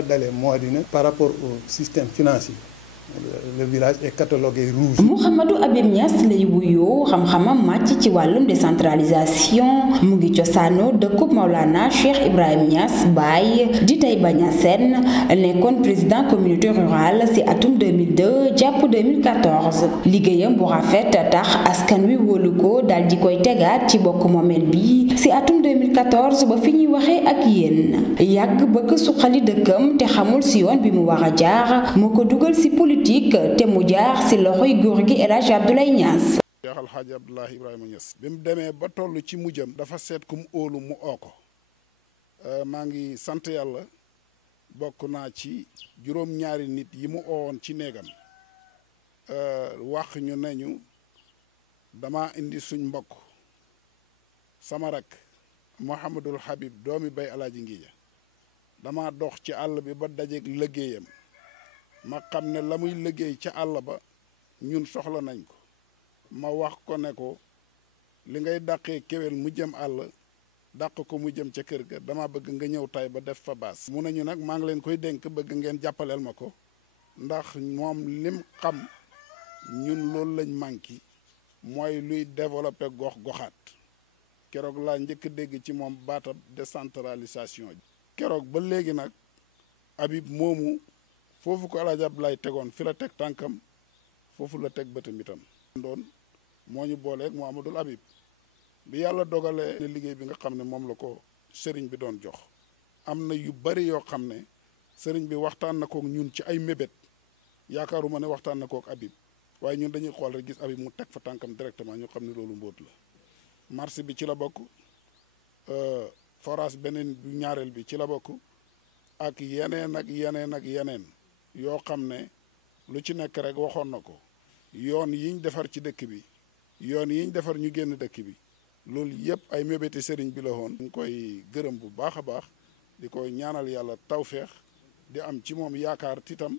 ma dalee moo dina par rapport au système financier le village est catalogué rouge. Mouhamadou Habib Niass lay wuyoo xam-xamam màcc ci wàllum décentralisation mu ngi cosaanoo dëkkub Maulana Cheikh Ibrahim Niass Baye di Taïba Niassène nekkoon président communauté rurale ci atum 2002 jàpp 2014 liggéeyam bu rafet tax askan wi wóolu ko daal di koy tegaat ci bokk moomeel bi ci atum 2014 ba fi ñuy waxee ak yéen yàgg bëgg suqali dëkkam te xamul ci yoon bi mu war a jaar moo ko dugal ci politique te mu jaar ci loxoy góor gi El Hadj Abdoulaye Niass. Cheikh El Hadj Abdoulaye Ibrahima Niass bi mu demee ba toll ci mujjam dafa seet ku mu óolu mu oo ko maa ngi sant yàlla bokk naa ci juróom-ñaari nit yi mu oowoon ci néegam wax ñu neñu dama indi suñ mbokk sama rak Mouhamadul Habib doomi bay Alaaji Ngiija dama dox ci àll bi ba dajeeg liggéeyam ma xam ne la muy liggéey ca àll ba ñun soxla nañ ko ma wax ko ne ko li ngay dàqee kéwél mu jëm àll dàq ko mu jëm ca kër ga dama bëgg nga ñëw tay ba def fa baas mu nañu nag maa ngi leen koy dénk bëgg ngeen jàppaleel ma ko ndax moom lim xam ñun loolu lañ manqué mooy luy développé gox-goxaat keroog laa njëkk dégg ci moom baatab décentralisation keroog ba léegi nag Habib moomu foofu ko El Hadj Abdoulaye tegoon fi la teg tànkam foofu la teg bëtam itam doon moo ñu booleeg Mouhamadul Habib bi yàlla dogalee ne liggéey bi nga xam ne moom la ko sëriñ bi doon jox am na yu bari yoo xam ne sëriñ bi waxtaan na kook ñun ci ay mébét yaakaaruma ne waxtaan na kook Habib waaye ñun dañuy xool rek gis Habib mu teg fa tànkam directement ñu xam ne loolu mbóot la marché bi ci la bokk forage beneen bu ñaareel bi ci la bokk ak yeneen ak yeneen ak yeneen yoo xam ne lu ci nekk rek waxoon na ko yoon yiñ defar ci dëkk bi yoon yiñ defar ñu génn dëkk bi loolu yëpp ay mébéti sëriñ bi la woon. ñu ngi koy gërëm bu baax a baax di koy ñaanal yàlla tawféex di am ci moom yaakaar titam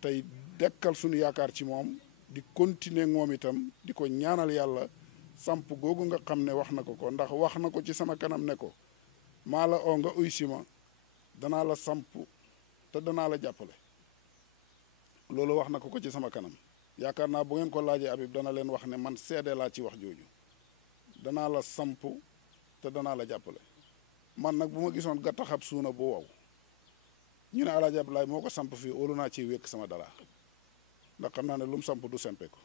tey dekkal suñu yaakaar ci moom di continuer moom itam di ko ñaanal yàlla samp googu nga xam ne wax na ko ko ndax wax na ko ci sama kanam ne ko maa la oo nga uy si ma danaa la samp te danaa la jàppale loolu wax na ko ko ci sama kanam yaakaar naa bu ngeen ko laajee Habib dana leen wax ne man seede laa ci wax jooju danaa la samp te danaa la jàppale man nag bu ma gisoon gattaxab suuna bu wow ñu ne El Hadj Abdoulaye moo ko samp fii óolu naa ciy wékk sama dara ndax xam naa ne lu mu samp du sempe ko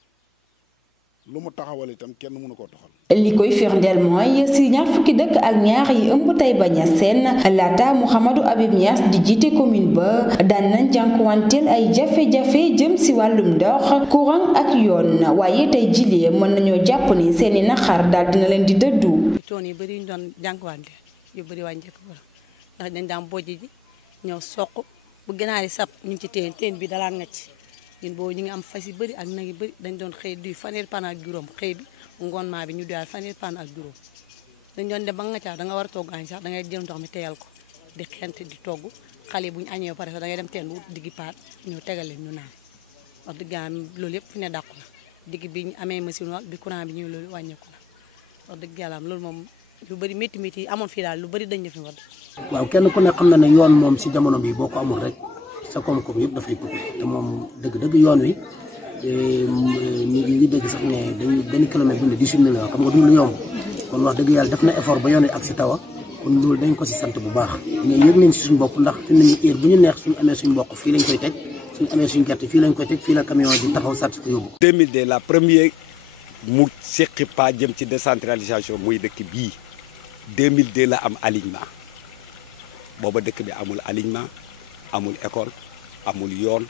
lu mu taxawal itam kenn mënu koo taxal. li koy firndeel mooy si ñaar fukki dëkk ak ñaar yi ëmb Taïba Niassène laata Mouhamadou Habib Niass di jiite commune ba daan nañ jànkuwanteel ay jafe-jafe jëm si wàllum ndox courant ak yoon waaye tey jilee mën nañoo jàpp ni seeni naqar daal dina leen di dëddu. coono yu bëri ñu doon jànkuwante yu bëri waa njëkk ba ndax dañ daan bojj ji ñëw soq bu gënaari sab ñu ngi ci teen bi dalaan nga ci. ñun boobu ñu ngi am fas yu bëri ak nag yu bëri dañ doon xëy duy fanweeri pan ak juróom xëy bi ngoon maa bi ñu duyaat fanweeri pan ak juróom dañ doon dem ba nga caa da nga war a togg añ sax da ngay jël ndox mi teyal ko di xent di togg xale bu ñu añee ba pare sax da ngay dem teen bu diggi paat ñëw tegal leen ñu naan wax dëgg yàlla loolu yëpp fi ne dàqu na digg bi ñu amee machine wal bi courant bi ñëw loolu wàññeeku na wax dëgg yàlla loolu moom lu bëri métti métti yi amoon fii daal lu bëri dañ def ni war waaw kenn ku ne xam na ne yoon moom si jamono bi boo ko amul rek sa koom-koom yëpp dafay coupé te moom dëgg-dëgg yoon wi ñu ngi dégg sax ne dañuy benn kilomètre bu ne 18 millions xam nga du lu yomb kon wax dëgg yàlla def na effort ba yoon wi ak si tawa kon loolu dañ ko si sant bu baax mais yëg nañ si suñu bopp ndax fi nañu heure bu ñu neex suñu amee suñu mbokk fii lañ koy teg suñu amee suñu gerte fii lañ koy teg fii la camion di taxaw sàtt ko yóbbu 2002 la première mu seqi pas jëm ci décentralisation muy dëkk bii 2002 la am alignement booba dëkk bi amul alignement amul école amul yoon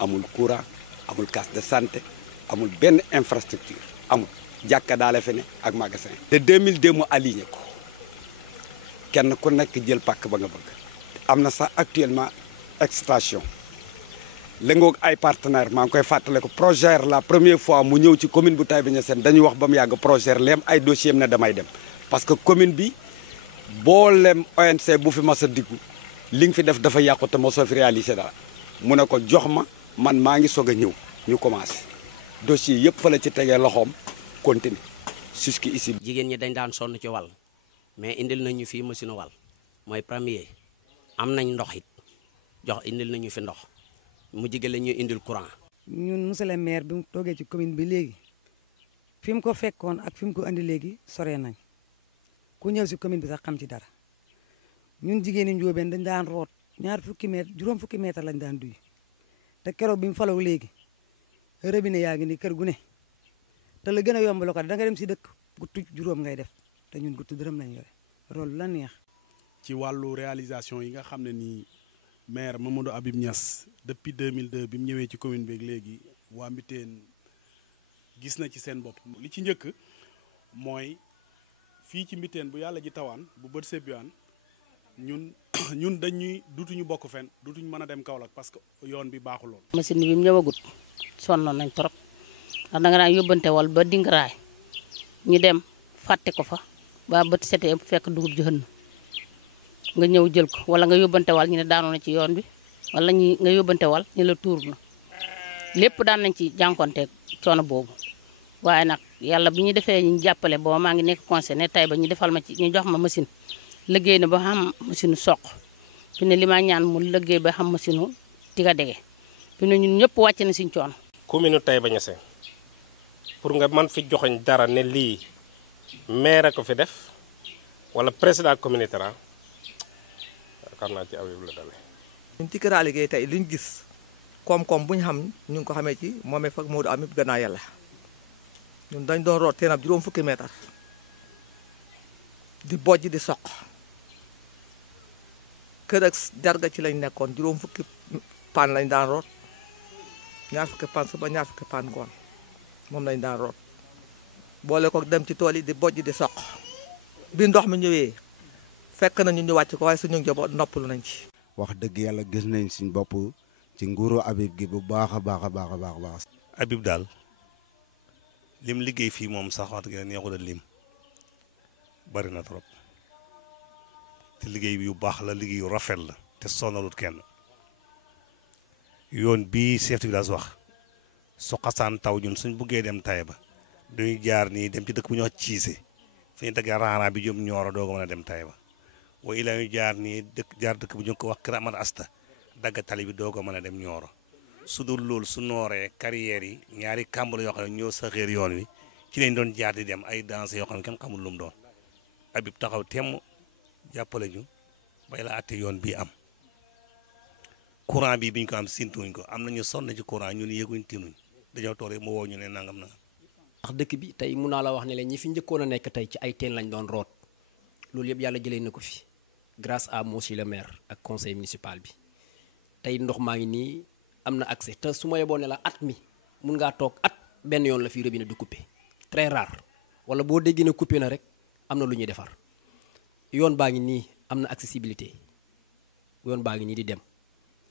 amul courant amul case de santé amul benn infrastructure amul jàkka daale fe ne ak magasin te 2002 mu aligné ko kenn ku nekk jël pàkk ba nga bëgg am na sax actuellement extension lëngoog ay partenaire maa ngi koy fàttale ko projet la première fois mu ñëw ci commune bu Taïba Niassène dañuy wax ba mu yàgg projet leem ay dossier am ne damay dem parce que commune bi boo lem ONC bu fi mas a diggu li nga fi def dafa yàqu te mosoo fi réalisé dara mu ne ko jox ma man maa ngi soog a ñëw ñu commencé dossier yëpp fa la ci tegee loxoom continue jusqu'à ici. jigéen ñi dañ daan sonn ci wàll mais indil nañu fii machine wàll mooy premier am nañ ndox it jox indil nañu fi ndox mu jige la ñuy indil courant. ñun monsieur le maire bi mu toogee ci commune bi léegi fi mu ko fekkoon ak fi mu ko andi léegi sore nañ ku ñëw si commune bi sax xam ci dara ñun jigéen ñi Njóobeen dañ daan root juróom fukki mètre lañ daan duy te keroog bi mu falaw léegi robinet yaa ngi ni kër gu ne te la gën a yomb la ko da nga dem si dëkk guttu juróom ngay def te ñun guttu dërëm lañ yore loolu la neex. ci wàllu réalisation yi nga xam ne nii maire Mamadou Habib Niass depuis 2002 bi mu ñëwee ci commune bi léegi waa Mbitène gis na ci seen bopp. li ci njëkk mooy fii ci Mbitène bu yàlla ji tawaan bu bët sebbiwaan ñun dañuy dutuñu bokk fenn dutuñu mën a dem Kaolack parce que yoon bi baaxuloon. machine bi mu ñëwagut sonnoon nañ trop ndax da nga daan yóbbante wal ba dingaraay ñu dem fàtte ko fa ba bët setee fekk dugub ji xënn nga ñëw jël ko wala nga yóbbante wal ñu ne daanu na ci yoon bi wala nga yóbbante wal ñu la tuur na lépp daan nañ ci jànkonteeg coono boobu waaye nag yàlla bi ñu defee ñu jàppale boo maa ngi nekk conseil ne tay ba ñu defal ma ci ñu jox ma machine liggéey na ba xam machine soq fi ne li ma ñaan mu liggéey ba xam machine tiga dege fi ne ñun ñëpp wàcc na suñ coono. commune Taïba Niassène pour nga man fi joxoñ dara ne lii maire ko fi def wala président communautaire yaakaar naa ci Habib la dale ñun ci Kër Liggéey tey li ñu gis koom-koom bu ñu xam ñu ngi ko xamee ci moomee fag Modou Habib gannaaw yàlla ñun dañ doon root teen ab juróom fukki mètre di bojj di soq kër ak jarga ci lañ nekkoon juróom fukki paan lañ daan root ñaar fukki paan suba ñaar fukki paan ngoon moom lañ daan root boole ko dem ci tool yi di bojj di soq bi ndox mi ñëwee fekk na ñu wàcc ko waaye suñu njaboot noppalu nañ ci. wax dëgg yàlla gis nañ suñ bopp ci nguuru Habib gi bu baax a baax a baax a baax a baax. Habib daal lim liggéey fii moom sax wax dëgg neexul a lim bari na trop te liggéey bi yu baax la liggéey yu rafet la te sonalut kenn yoon bii chef de village wax su xasaan taw ñun suñ buggee dem Taïba dañuy jaar nii dem ci dëkk bu ñuy wax Ciise fi ñu teggee raana bi jëm Nioro doo ko mën a dem Taïba waaye la ñu jaar nii dëkk bu ñu ko wax Kër Amar Asta dagg tali bi doo ko mën a dem Nioro su dul loolu su nooree carrière yi ñaari kàmbal yoo xam ne ñoo saxeer yoon wi ci lañ doon jaar di dem ay danse yoo xam ne kenn xamul lu mu doon Habib taxaw temm jàppale ñu bay la àtte yoon bii am courant bi biñ ko am sintuñ ko am nañu sonn ci courant ñun yëguñ tinuñ dañoo toog rek mu woo ñu ne nangam nangam. ndax dëkk bi tey mun naa la wax ne la ñi fi njëkkoon a nekk tey ci ay teen lañ doon root loolu yëpp yàlla jëlee na ko fi grâce à monsieur le maire ak conseil municipal bi tey ndox maa ngi nii am na accès te su ma yeboo ne la at mi mun ngaa toog at benn yoon la fi robinet du coupé très rare wala boo déggee ne coupé na rek am na lu ñuy defar yoon baa ngi nii am na accessibilité yoon baa ngi nii di dem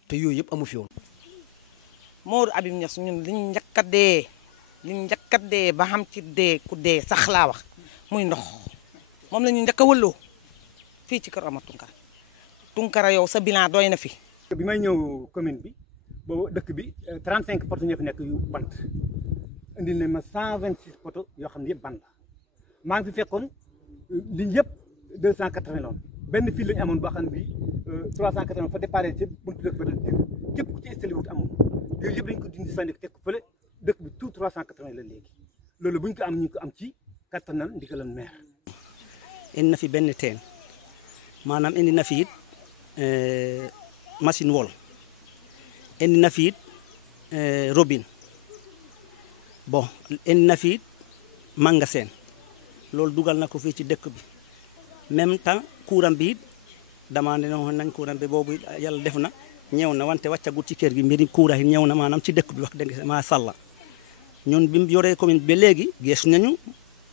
te yooyu yëpp amu fi woon. Modou Habib Niass ñun liñ njëkk a dee ba xam ci dee ku dee sax laa wax muy ndox moom la ñu njëkk a wëlloo fii ci kër Amath Tunkara yow sa bilan doy na fi. bi may ñëw commune bi boobu dëkk bi 35 poto ñoo fi nekk yu bant indi na ma 126 poto yoo xam ne yëpp bant la maa ngi fi fekkoon ligne yëpp 280 loon benn fil lañu amoon boo xam ne bii 380 fa départ ci buntu dëkk ba dëkk képp ku ci installé wut amoon yooyu yëpp dañu ko dindi sànni teg ko fële dëkk bi tout 380 la léegi loolu bu ñu ko am ñu ngi ko am ci kattanal ndigalal maire. indi na fi benn teen maanaam indi na fi it machine wol indi na fi it robine bon indi na fi it magasin loolu dugal na ko fii ci dëkk bi même temps courant bi it demandé nañ courant bi boobu yàlla def na ñëw na wante wàccagut ci kër gi mbiri courant yi ñëw na maanaam ci dëkk bi wax dëgg maa sàlla ñun bi mu yoree commune bi ba léegi gees nañu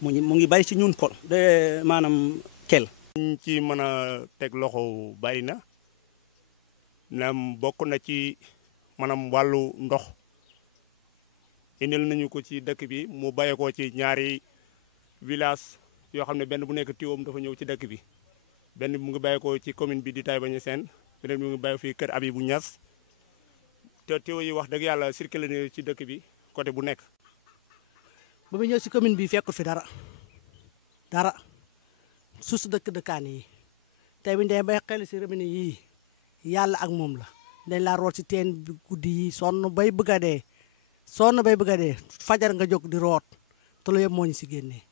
mu ngi bàyyi ci ñun kol de maanaam kel ñu ci mën a teg loxo bari na nam bokk na ci maanaam wàllu ndox indil nañu ko ci dëkk bi mu bàyyee ko ci ñaari village yoo xam ne benn bu nekk tiwoom dafa ñëw ci dëkk bi benn mu ngi bàyyee ko ci commune bi di Taïba Niassène beneen bi mu ngi bàyyi fii kër Habibou Niass te tiwo yi wax dëgg yàlla circulé na ci dëkk bi côté bu nekk. ba mu ñëw ci commune bi fekk fi dara suuf si dëkk dëkkaan yi tey bi ñu demee bay xel si robinet yii yàlla ak moom la dañ laa root si teen bi guddi yi sonn bay bëgg a dee fajar nga jóg di root te loolu yëpp moo ñu si génnee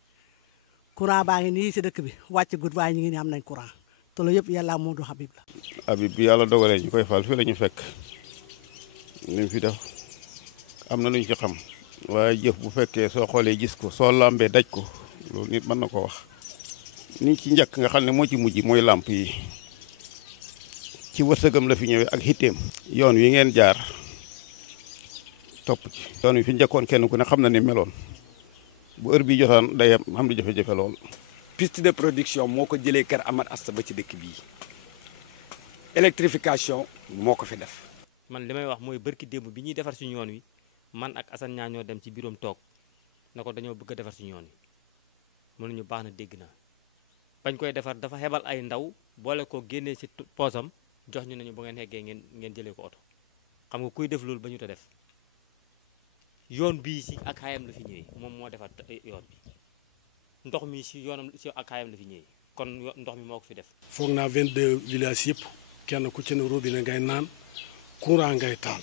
courant baa ngi nii si dëkk bi wàcc gud waaye ñu ngi nii am nañ courant te loolu yëpp yàlla Modou Habib la. Habib bi yàlla dogalee ñu koy fal fii la ñu fekk li mu fi def am na lu ñu ci xam waaye jëf bu fekkee soo xoolee gis ko soo lambee daj ko loolu nit mën na ko wax. ni ci njëkk nga xam ne moo ci mujj mooy làmp yi ci wërsëgam la fi ñëwee ak xitteem yoon wi ngeen jaar topp ci yoon wi fi njëkkoon kenn ku ne xam na ni meloon bu heure bi jotaan day am di jafe-jafe lool. piste de production moo ko jëlee kër Amad Asta ba ci dëkk bii électrification moo ko fi def. man li may wax mooy bërki démb bi ñuy defar suñu yoon wi man ak Assane ñaa ñoo dem ci biiram toog na ko dañoo bëgg a defar suñu yoon wi mënuñu baax na dégg naa bañ koy defar dafa xebal ay ndaw boole ko génnee ci poosam jox ñu nañu bu ngeen xeggee ngeen jëlee ko oto xam nga kuy def loolu ba ñu ta def yoon bii si ak xaayam la fi ñëwee moom moo defar yoon bi ndox mi si yoonam si ak xaayam la fi ñëwee kon ndox mi moo ko fi def. foog naa 22 villages yëpp kenn ku ci ne robinet ngay naan courant ngay taal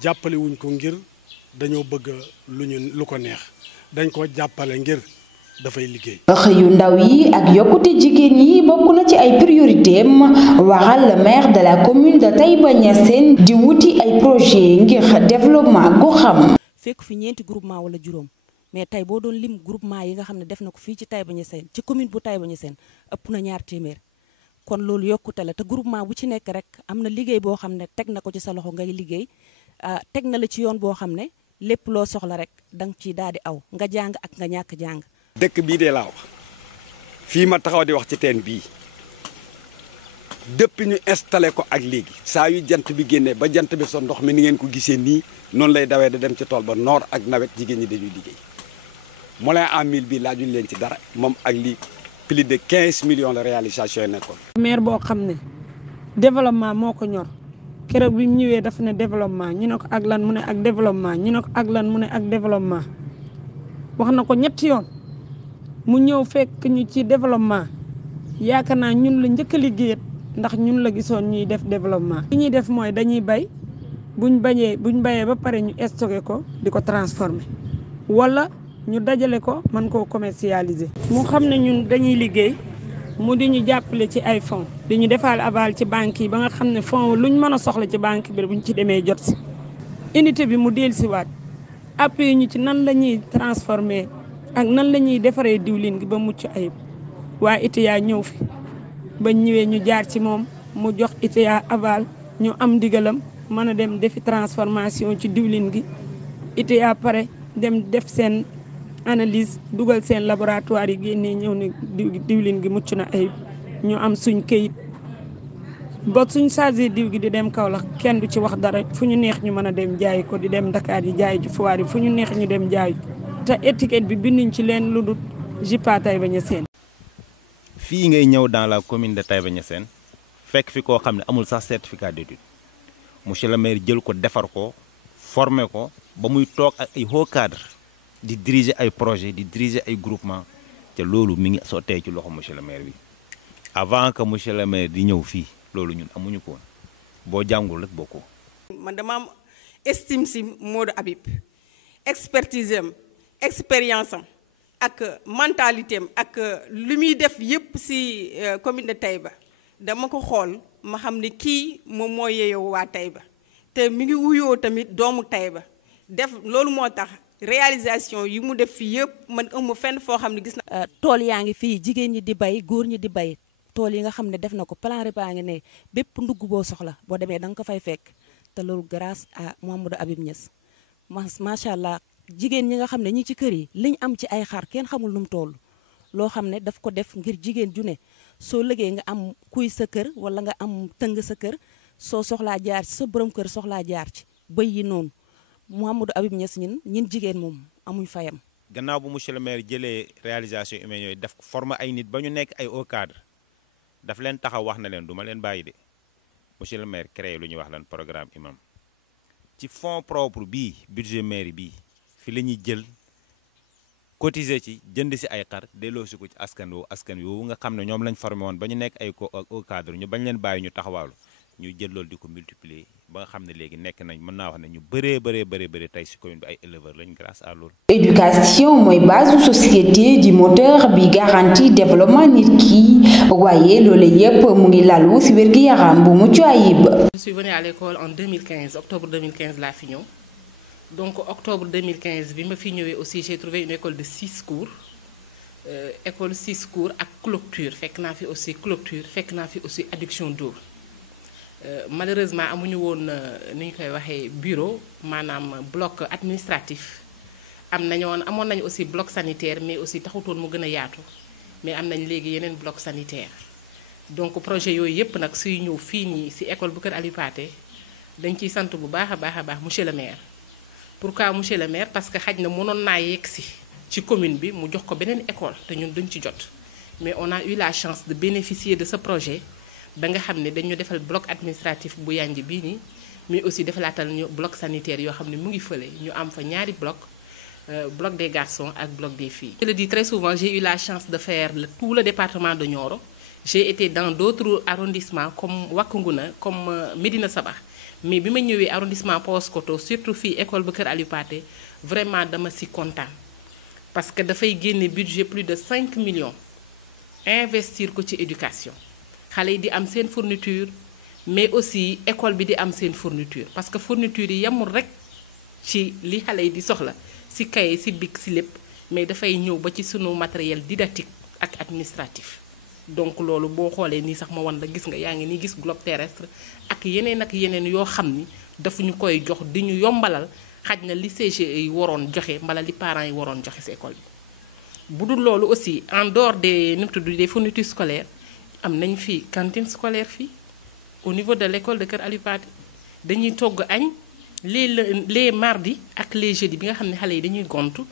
jàppale wuñ ko ngir dañoo bëgg lu ko neex dañ ko jàppale ngir dafay liggéey. xëyu ndaw yi ak yokkute jigéen yi bokk na ci ay priorité am waral le maire de la commune de Taïba Niassène di wuti ay projet ngir développement goxam. fekk fi ñeenti groupement wala juróom mais tey boo doon lim groupement yi nga xam ne def na ko fii ci Taïba Niassène ci commune bu Taïba Niassène ëpp na 2 téeméer kon loolu yokkute la te groupement bu ci nekk rek am na liggéey boo xam ne teg na ko ci sa loxo ngay liggéey teg na la ci yoon boo xam ne lépp loo soxla rek danga ci daal di aw nga jàng ak nga ñàkk jàng. dëkk bii de laa wax fii ma taxaw di wax ci teen bii depuis ñu installé ko ak léegi saa yu jant bi génnee ba jant bi so ndox mi ni ngeen ko gisee nii noonu lay dawee da dem ci tool ba noor ak nawet jigéen ñi dañuy liggéey moulin à mil bi laajuñ leen ci dara moom ak lii plus de 15 millions de réalisation yi nekkoon. maire boo xam ne développement moo ko ñor keroog bi mu ñëwee dafa ne développement ñu ne ko ak lan mu ne ak développement ñu ne ko ak lan mu ne ak développement wax na ko ñetti yoon. mu ñëw fekk ñu ci développement yaakaar naa ñun la njëkk a liggéeyat ndax ñun la gisoon ñuy def développement. li ñuy def mooy dañuy bay buñ bayee ba pare ñu stocké ko di ko transformer wala ñu dajale ko mën koo commercialiser. mu xam ne ñun dañuy liggéey mu di ñu jàppale ci ay fonds di ñu defaal aval ci banque yi ba nga xam ne fonds luñ mën a soxla ci banque bi buñ ci demee jot si. unité bi mu dellusiwaat appui ñu ci nan la ñuy transformer. ak nan la ñuy defaree diwlin gi ba mucc ayib waa ITIA ñëw fi ba ñëwee ñu jaar ci moom mu jox ITIA aval ñu am ndigalam mën a dem defi transformation ci diwlin gi ITIA pare dem def seen analyse dugal seen laboratoire yi génnee ñëw ne diwlin gi mucc na ayib ñu am suñ këyit ba suñ chargé diw gi di dem Kaolack kenn du ci wax dara fu ñu neex ñu mën a dem jaay ko di dem Dakar yi jaay ci foire yi fu ñu neex ñu dem jaay te étiquette bi binduñ ci leen lu dul JIPA Taïba Niassène. fii ngay ñëw dans la commune de Taïba Niassène fekk fi koo xam ne amul sax certificat d'étude monsieur le maire jël ko defar ko former ko ba muy toog ak ay haut cadre di diriger ay projet di diriger ay groupement te loolu mi ngi sottee ci loxo monsieur le maire bi avant que monsieur le maire di ñëw fii loolu ñun amuñu ko woon boo jàngul rek bokkoo. man dama am estime si Modou Habib expertise am expérience am ak mentalité am ak lu muy def yépp si commune de Taïba dama ko xool ma xam ne kii moom moo yeeyoo waa Taïba te mi ngi wuyoo tamit doomu Taïba def loolu moo tax réalisation yi mu def fii yëpp man ëmb fenn foo xam ne gis na. tool yaa ngi fii jigéen ñi di bay góor ñi di bay tool yi nga xam ne def na ko plan repas ngi ne bépp ndugg boo soxla boo demee da nga ko fay fekk te loolu grâce à Mouhamadou Habib Niass macha allah jigéen ñi nga xam ne ñi ci kër yi liñ am ci ay xar kenn xamul nu mu toll loo xam ne daf ko def ngir jigéen ju ne soo liggéey nga am kuy sa kër wala nga am tëng sa kër soo soxlaa jaar ci sa borom kër soxlaa jaar ci bëy yi noonu Mouhamadou Habib Niass ñin jigéen moom amuñ fayam. gannaaw bu monsieur le maire jëlee réalisation humaine yooyu daf ko former ay nit ba ñu nekk ay haut cadre daf leen taxaw wax na leen du ma leen bàyyi de monsieur le maire créé lu ñuy wax lan programme imam ci fonds propre bii budget mairie bii fi la ñuy jël cotiser ci jënd si ay xar delloosi ko ci askan woowu nga xam ne ñoom lañ formé woon ba ñu nekk ay haut cadre ñu bañ leen bàyyi ñu taxawaalu ñu jël loolu di ko multiplier ba nga xam ne léegi nekk nañ mën naa wax ne ñu bëree tey si commune bi ay éleveurs lañ grâce à loolu. éducation mooy base su société di moteur bi garantie développement nit ki waaye loolu yépp mu ngi lalu si wér-gi-yaram bu mucc ayib. Je suis venue à l'école en 2015 octobre 2015 laa fi ñëw donc octobre 2015 bi ma fi ñëwee aussi j'ai trouvé une école de 6 cours école 6 cours ak clôture fekk naa fi aussi clôture fekk naa fi aussi adduction d'eau. Malheureusement amuñu woon ni ñu koy waxee bureau maanaam bloc administratif amoon nañu aussi bloc sanitaire mais aussi taxutoon mu gën a yaatu mais am nañ léegi yeneen bloc sanitaire donc projet yooyu yépp nag suy ñëw fii nii ci école bu Kër Aliou Pathé dañ ciy sant bu baax a baax monsieur le maire. Pourquoi monsieur le maire parce que xaj na mënoon naa yegg ci commune bi mu jox ko beneen école te ñun duñ ci jot mais on a eu la chance de bénéficier de ce projet. ba nga xam ne dañu defal bloc administratif bu yanj bii nii mais aussi defalaatal ñu bloc sanitaire yoo xam ne mu ngi fële ñu am fa ñaari bloc bloc des garçons ak bloc des filles. Je le dis très souvent, j'ai eu la chance de faire tout le département de Nioro. J'ai été dans d'autres arrondissements comme Wakunguna, comme Médina Sabakh. Mais bi ma ñëwee arrondissement Paoskoto surtout fii école bu Kër Aliou Pathé vraiment dama si kontaan parce que dafay génne budget plus de 5 millions investir ko ci éducation. Xale yi di am seen fourniture mais aussi école bi di am seen fourniture parce que fourniture yi yamul rek ci li xale yi di soxla si cahier si bic si lépp mais dafay ñëw ba ci sunu matériel didactique ak administratif. Donc loolu boo xoolee nii sax ma wan la gis nga yaa ngi nii gis globe terrestre ak yeneen yoo xam ni dafa ñu koy jox di ñu yombalal xaj na li CGE yi waroon joxe mbala li parents yi waroon joxe si école bi. Bu dul loolu aussi en dehors des des fournitures scolaires am nañ fi cantine scolaire fii au niveau de l'école de Kër Aliou Pathé dañuy togg añ les mardis ak les jeudis bi nga xam ne xale yi dañuy gontu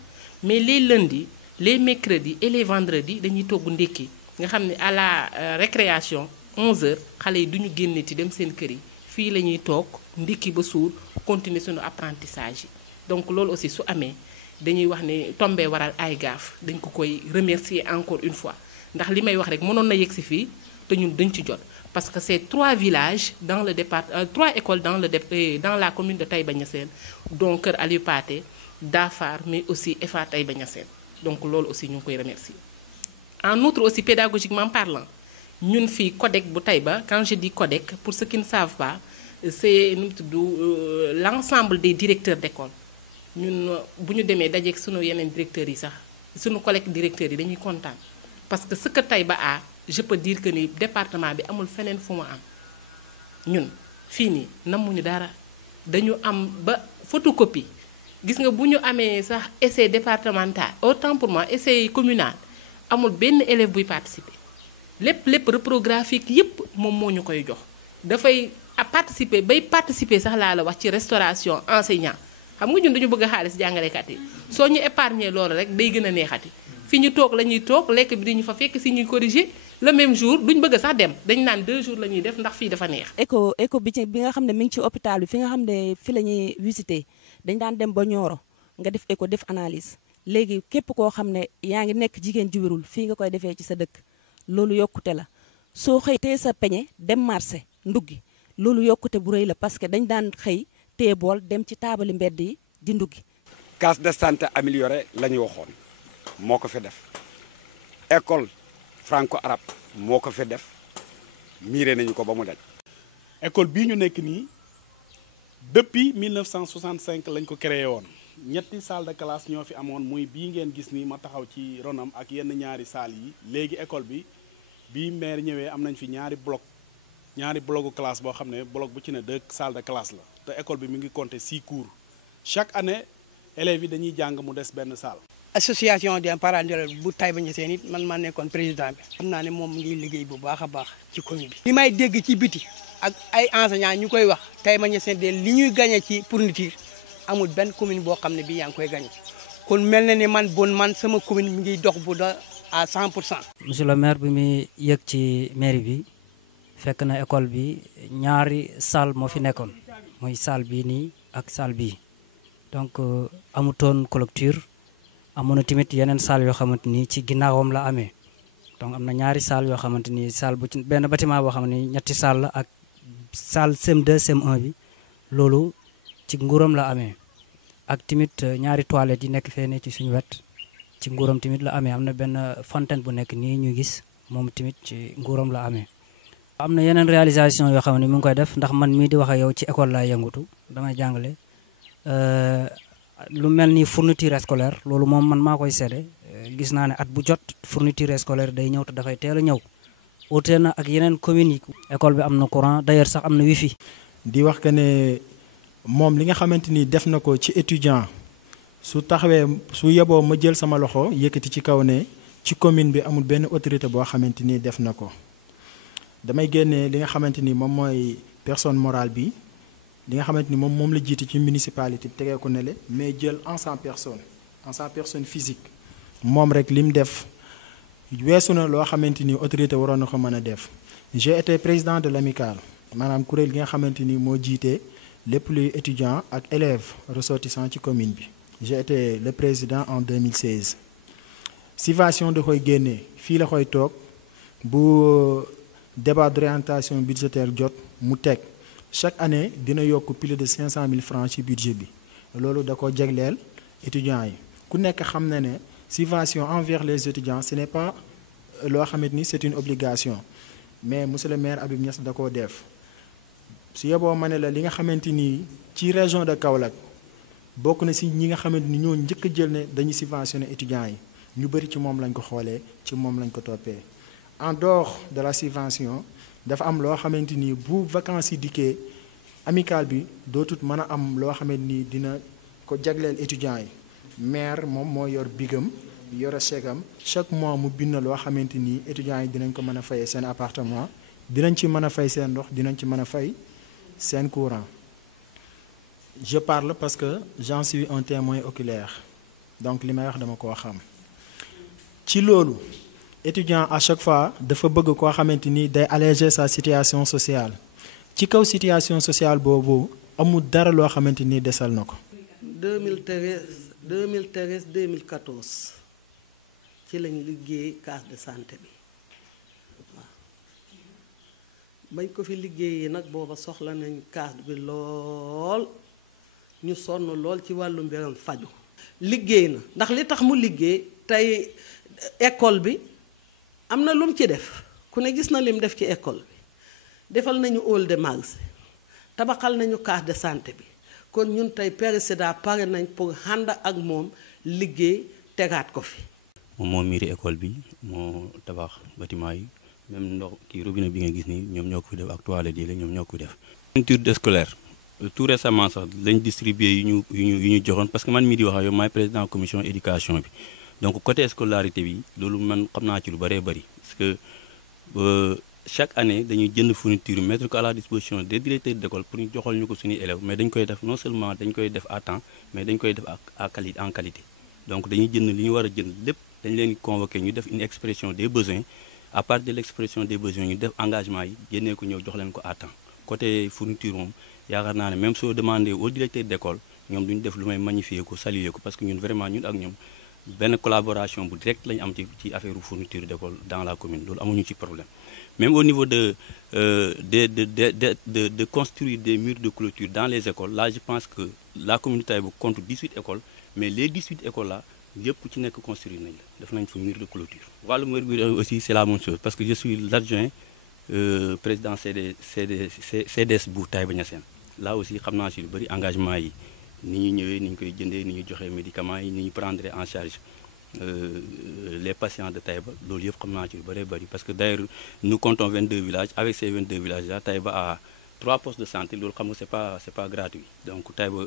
mais les lundis les mercredis et les vendredis dañuy togg ndékki nga xam ne à la récréation 11h xale yi duñu génneti dem seen kër yi fii la ñuy toog ndékki ba suur continuer suñu apprentissage yi donc loolu aussi su amee dañuy wax ne tombé waral ay gaaf dañ ko koy remercier encore une fois ndax li may wax rek mënoon na yegg si fii te ñun dañ ci jot parce que c'est 3 villages dans le département 3 écoles dans la commune de Taïba Niassène donc Kër Aliou Pathé Dafar mais aussi EFA Taïba Niassène donc loolu aussi ñu ngi koy remercier. En outre aussi pédagogiquement parlant ñun fii CODEC bu Taïba quand je dis CODEC pour ceux qui ne savent pas c'est nu mu tudd l'ensemble des directeurs d'école ñun bu ñu demee dajeeg sunu yeneen directeurs yi sax sunu collègue directeurs yi dañuy kontaan parce que ce que Taïba a je peux dire que ni département bi amul feneen fu mu am ñun fii nii namuñu dara dañu am ba photocopie gis nga bu ñu amee sax essai départemental autant pour moi essai communal amul benn élève buy participer lépp reprographique yépp moom moo ñu koy jox dafay participer bay participer sax laa la wax ci restauration enseignant xam nga ñun dañu bëgg a xaalis jàngalekat yi soo ñu épargner loolu rek day gën a neexati fi ñu toog la ñuy toog lekk bi dañu fa fekk si ñuy corriger le même jour duñ bëgg sax dem dañu naan 2 jours la ñuy def ndax fii dafa neex. éco bi nga xam ne mi ngi ci hôpital bi fi nga xam ne fi la ñuy visiter dañ daan dem ba Nioro nga def éco def analyse léegi képp koo xam ne yaa ngi nekk jigéen ju wérul fii nga koy defee ci sa dëkk loolu yokkute la soo xëy tee sa peñe dem marché nduggi loolu yokkute bu rëy la parce que dañ daan xëy tee bool dem ci taabali mbedd yi di nduggi. case de santé améliorée la ñu waxoon moo ko fi def école franco-arabe moo ko fi def miiré nañu ko ba mu daj. école bii ñu nekk nii depuis 1965 lañ ko créé woon ñetti salle de classe ñoo fi amoon muy bii ngeen gis nii ma taxaw ci ronam ak yenn ñaari salle yi léegi école bi bii maire ñëwee am nañ fi ñaari blocu classe boo xam ne bloc bu ci ne 2 salles de classe la te école bi mi ngi compter 6 cours chaque année élèves yi dañuy jàng mu des benn salle. association des parents d'élèves bu Taïba Niassène it man maa nekkoon président bi. xam naa ne moom ngi liggéey bu baax a baax ci commune bi. li may dégg ci biti ak ay enseignants ñu koy wax Taïba Niassène de li ñuy gagné ci fourniture amul benn commune boo xam ne bii yaa ngi koy gagné kon mel na ni man sama commune mi ngi dox bu da à 100%. monsieur le maire bi muy yëg ci mairie bi fekk na école bi ñaari salle moo fi nekkoon mooy salle bii nii ak salle bii donc amutoon clôture. amoon na tamit yeneen salle yoo xamante ni ci ginnaawam la amee donc am na ñaari salle yoo xamante ni salle bu ci benn bâtiment boo xam ne ñetti salle la ak salle CM2 CM1 bi loolu ci nguuram la amee ak tamit ñaari toilettes yi nekk fee ne ci suñu wet ci nguuram tamit la amee am na benn fontaine bu nekk nii ñu gis moom tamit ci nguuram la amee. am na yeneen réalisation yoo xam ne mu ngi koy def ndax man mii di wax ak yow ci école laay yëngatu damay jàngale lu mel ni fourniture scolaire loolu moom man maa koy seede gis naa ne at bu jot fourniture scolaire day ñëw te dafay teel a ñëw utee na ak yeneen communes yi. école bi am na courant d'ailleurs sax am na wifi. di wax que ne moom li nga xamante ni def na ko ci étudiant su taxawee su yeboo ma jël sama loxo yëkkati ci kaw ne ci commune bi amul benn autorité boo xamante ni def na ko damay génne li nga xamante ni moom mooy personne morale bi li nga xamante ni moom la jiite ci municipalité bi tegee ko ne le mais jël en 100 personnes physique moom rek li mu def weesu na loo xamante ni autorité waroon na ko mën a def. j'ai été président de l'amicale maanaam kuréel gi nga xamante ni moo jiite lépp luy étudiant ak élèves ressortissants ci commune bi. j'ai été le président en 2016 subvention da koy génnee fii la koy toog bu débat d'orientation budgétaire jot mu teg chaque année dina yokk plus de 500 000 francs ci budget bi loolu da ko jegleel étudiants yi ku nekk xam na ne subvention envers les étudiants ce n'est pas loo xamante ni c'est une obligation mais monsieur le maire Habib Niass da koo def su yeboo ma ne la li nga xamante ni ci région de Kaolack bokk na si ñi nga xamante ni ñoo njëkk a jël ne dañuy subventionné étudiants yi ñu bëri ci moom lañ ko xoolee ci moom lañ ko toppee en dehors de la subvention dafa am loo xamante ni bu vacances yi dikkee amicale bi dootut mën a am loo xamante ni dina ko jagleel étudiants yi maire moom moo yor bigam yore chèque-am chaque mois mu bind loo xamante ni étudiants yi dinañ ko mën a fayee seen appartement dinañ ci mën a fay seen ndox dinañ ci mën a fay seen courant. Je parle parce que j'en suis un témoin oculaire donc li may wax dama koo xam ci loolu étudiant à chaque fois dafa bëgg koo xamante ni day alléger sa situation sociale ci kaw situation sociale boobu amul dara loo xamante ni desal na ko. 2013 2014 ci lañ liggéey case de santé bi waaw bañ ko fi liggéeyee nag booba soxla nañ case bi lool. ñu sonn lool ci wàllu mbiram faju liggéey na ndax li tax mu liggéey tey école bi am na lu mu ci def ku ne gis na lim def ci école bi defal nañu hall de magasin tabaxal nañu case de santé bi kon ñun tey président pare nañ pour ànd ak moom liggéey tegaat ko fi. moom moo miiri école bi moo tabax bâtiment yi même ndox kii robinet bi nga gis nii ñoom ñoo ko fi def ak toilette yi la ñoom ñoo ko fi def. fourniture scolaire. Tout récemment sax lañ distribué yu ñu joxoon parce que man mii di wax ak yow maay président commission éducation bi donc côté scolarité bi loolu man xam naa ci lu bëree bëri parce que chaque année dañuy jënd fourniture mettre ko à la disposition des directeurs d'école pour ñu joxal ñu ko suñuy élèves mais dañ koy def non seulement dañ koy def à temps mais dañ koy def en qualité donc dañuy jënd li ñu war a jënd lépp dañ leen convoqué ñu def une expression des besoins à partir de l'expression des besoins ñu def engagement yi génnee ko ñëw jox leen ko à temps côté fourniture moom yaakaar naa ne même soo demandé au directeur d'école ñoom duñu def lu may magnifier ko saluer ko parce que ñun vraiment ñun ak ñoom benn collaboration bu direct lañu am ci affaire fourniture d'école dans la commune loolu amuñu ci problème même au niveau de construire des murs de clôture dans les écoles là je pense que la communauté Taïba compte 18 écoles mais les 18 écoles là yëpp ci nekk construire nañ la def nañ fa mur de clôture wàllum wér-gu-yaram aussi c'est la même chose parce que je suis l'adjoint président CDS bu Taïba Niassène là aussi xam naa si lu bëri engagement yi ni ñu ñëwee ni ñu koy jëndee ni ñu joxee médicaments yi ni ñu prendre en charge les patients de Taïba loolu yëpp xam naa ci lu bëree bëri parce que d'ailleurs nous comptons 22 villages avec ces 22 villages là Taïba a 3 postes de santé loolu xam nga c'est pas gratuit donc Taïba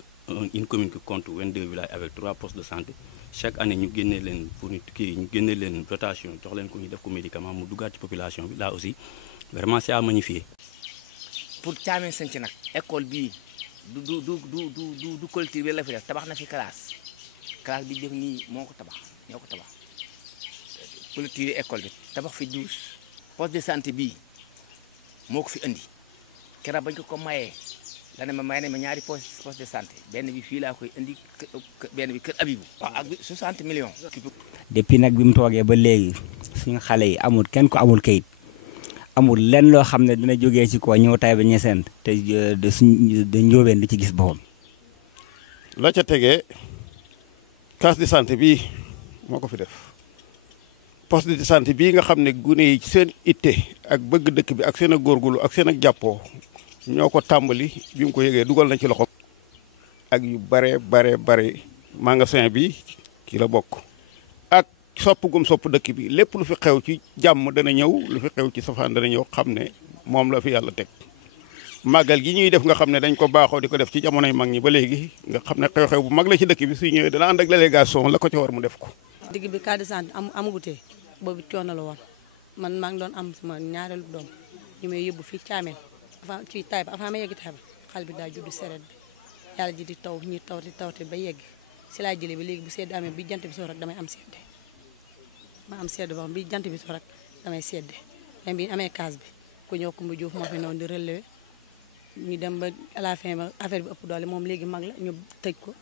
une commune qui compte 22 villages avec 3 postes de santé chaque année ñu génnee leen fourniture kii ñu génnee leen dotation jox leen ko ñu def ko médicament mu duggaat ci population bi là aussi vraiment c'est à magnifier. pour Thiamène Santhie nag école bii du collectif bi la fi def tabax na fi classe bi def nii moo ko tabax ñoo ko tabax collectif école bi tabax fi 12 poste de santé bii moo ko fi indi keroog bañ ko mayee la ne ma may ne ma ñaari poste de santé benn bi fii laa koy indi benn bi kër Abibou waaw ak 60 millions. depuis nag bi mu toogee ba léegi suñu xale yi amul kenn ko amul kayit amul lenn loo xam ne dina jógee ci ko ñëw Taïba Niassène te de njóobeen di ci gis boppam. la ca tegee case de santé bii moo ko fi def poste de santé bii nga xam ne gune yi seen itte ak bëgg dëkk bi ak seen ak góorgóorlu ak seen ak jàppoo ñoo ko tàmbali bi mu ko yëgee dugal na ci loxo ak yu bare magasin bi ci la bokk ak sopp gum sopp dëkk bi lépp lu fi xew ci jàmm dana ñëw lu fi xew ci safaan dana ñëw xam ne moom la fi yàlla teg màggal gi ñuy def nga xam ne dañ ko baaxoo di ko def ci jamonoy mag ñi ba léegi nga xam ne xew-xew bu mag la ci dëkk bi su ñëwee dana ànd ak délégation la ko ci war mu def ko. digg bi case de santé amagutee boobu coono la woon man maa ngi doon am sama ñaareelu doom ñu may yóbbu fii Thiamène avant ci Taïba avant ma yegg Taïba xale bi daa juddu seret bi yàlla ji di taw ñuy tawte ba yegg si laa jëlee ba léegi bu sedd amee bi jant bi soo rek damay am sedd ma am sedd boo xam bi jant bi soo rek damay sedde même bi amee case bi ku ñëw Kumba Diouf moo fi noonu di relever ñu dem ba à la fin ba affaire bi ëpp doole moom léegi mag la ñu tëj ko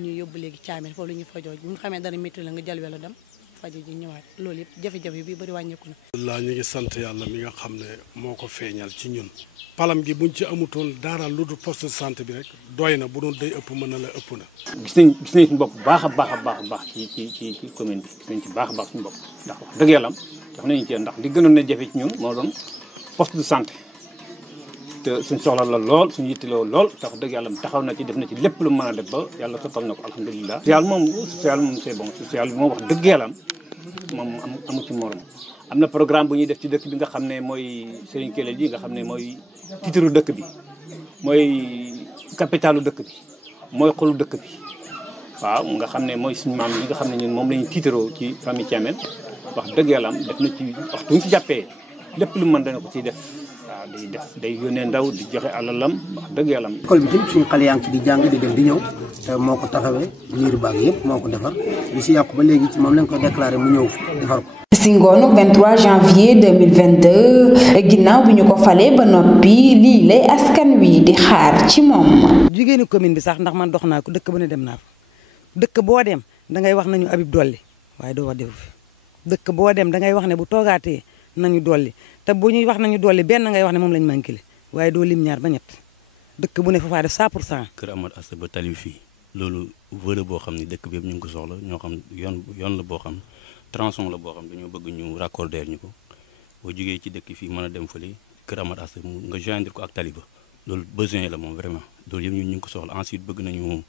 ñu yóbbu léegi Thiamène foofu la ñu fajoo bu ñu xamee dara métti la nga jël welo dem fajo ji ñëwaat loolu yëpp jafe-jafe bi bari wàññeeku na. alhamdulilah ñu ngi sant yàlla mi nga xam ne moo ko feeñal ci ñun. palam gi buñ ci amutoon dara lu dul poste de santé bi rek doy na bu doon day ëpp mën na la ëpp na. gis nañ suñu bopp baax a baax ci commune bi gis nañ ci baax a baax suñu bopp ndax wax dëgg yàlla def nañu ci ndax li gënoon na jafe ci ñun moo doon poste de santé te suñ soxla la lool suñu yittiloo lool tax dëgg yàlla taxaw na ci def na ci lépp lu mën a def ba yàlla sottal na ko alhamdulilah. social moom c'est bon social bi moom wax dëgg yàlla moom amu ci morom am na programme bu ñuy def ci dëkk bi nga xam ne mooy Serigne Kelle ji nga xam ne mooy titre dëkk bi mooy capitalu dëkk bi mooy xolu dëkk bi waaw nga xam ne mooy suñu maam yi nga xam ne ñun moom la ñu tiitaroo ci famille Thiamène wax dëgg yàlla def na ci waxtu ñu ci jàppee lépp lu mën dana ko ciy def waaw day def day yónnee ndaw di joxe alalam wax dëgg yàlla. école bi tamit suñu xale yaa ngi ci di jàng di dem di ñëw te moo ko taxawee liir baag yëpp moo ko defar li si yàqu ba léegi ci moom lañ ko déclaré mu ñëw defar ko. si ngoonu 23 janvier 2022 ginnaaw bi ñu ko falee ba noppi lii lay askan wi di xaar ci moom. jigéenu commune bi sax ndax man dox naa ko dëkk ba ne dem naa fa dëkk boo dem dangay wax nañu Habib dolli waaye doo wax defu fi dëkk boo dem dangay wax ne bu toogaatee nañu dolli te bu ñuy wax nañu dolli benn ngay wax ne moom lañu manqué waaye doo lim ñaar ba ñett dëkk bu ne fa faa def 100%. Kër Amad Assa ba tali fii loolu volet boo xam ne dëkk bi yëpp ñu ngi ko soxla ñoo xam yoon la boo xam tronçon la boo xam dañoo bëgg ñu raccorder ñu ko boo jógee ci dëkk fii mën a dem fële Kër Amad Assa nga joindre ko ak tali ba loolu besoin la moom vraiment loolu yëpp ñun ñu ngi ko soxla ensuite bëgg nañu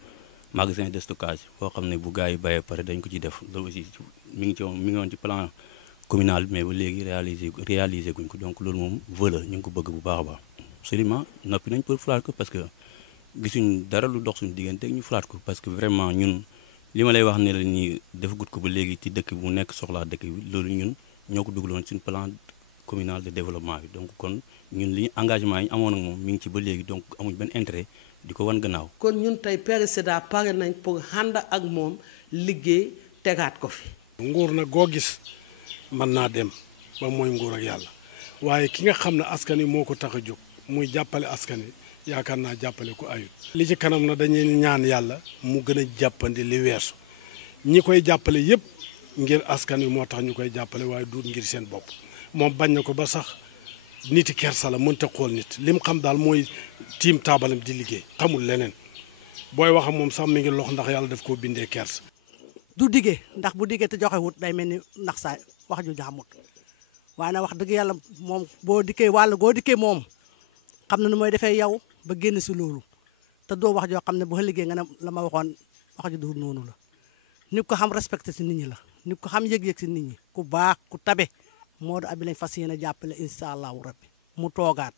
magasin de stockage foo xam ne bu gars yi bàyyee pare dañ ko ci def loolu aussi mi ngi woon ci plan communal mais ba léegi réaliser guñ ko donc loolu moom volet ñu ngi ko bëgg bu baax a baax absolument noppi nañ pour fulaat ko parce que gisuñ dara lu dox suñu diggante ñu fulaat ko parce que vraiment ñun li ma lay wax ne la nii defagut ko ba léegi ci dëkk bi mu nekk soxlaa dëkk bi loolu ñun ñoo ko dugaloon suñu plan communal de développement bi donc kon ñun li engagement yi amoon ak moom mi ngi ci ba léegi donc amuñ benn intérêt di ko wan gannaaw. kon ñun tey président pare nañ pour ànd ak moom liggéey tegaat ko fi. nguur nag goo gis mën naa dem ba mooy nguur ak yàlla waaye ki nga xam ne askan wi moo ko tax a jóg muy jàppale askan wi yaakaar naa jàppale ko ayut. li ci kanam na dañuy ñaan yàlla mu gën a jàppandi li weesu ñi koy jàppale yépp ngir askan wi moo tax ñu koy jàppale waaye duut ngir seen bopp moom bañ na ko ba sax niti kersa la mënta xool nit lim xam daal mooy tiim taabalam di liggéey xamul leneen booy wax ak moom sax mi ngi lox ndax yàlla daf koo bindee kersa. du diggee ndax bu diggee te joxewut day mel ni ndax saa wax ju jaamut waaye nag wax dëgg yàlla moom boo dikkee wàll goo dikkee moom xam na nu mooy defee yow ba génn si loolu te doo wax joo xam ne bu ëllëgee nga ne la ma waxoon wax ju du noonu la nit ko xam respecté si nit ñi la nit ko xam yëg-yëg si nit ñi ku baax ku tabe Modou Abi lañ fas yéene jàppale incha allahu rabbi mu toogaat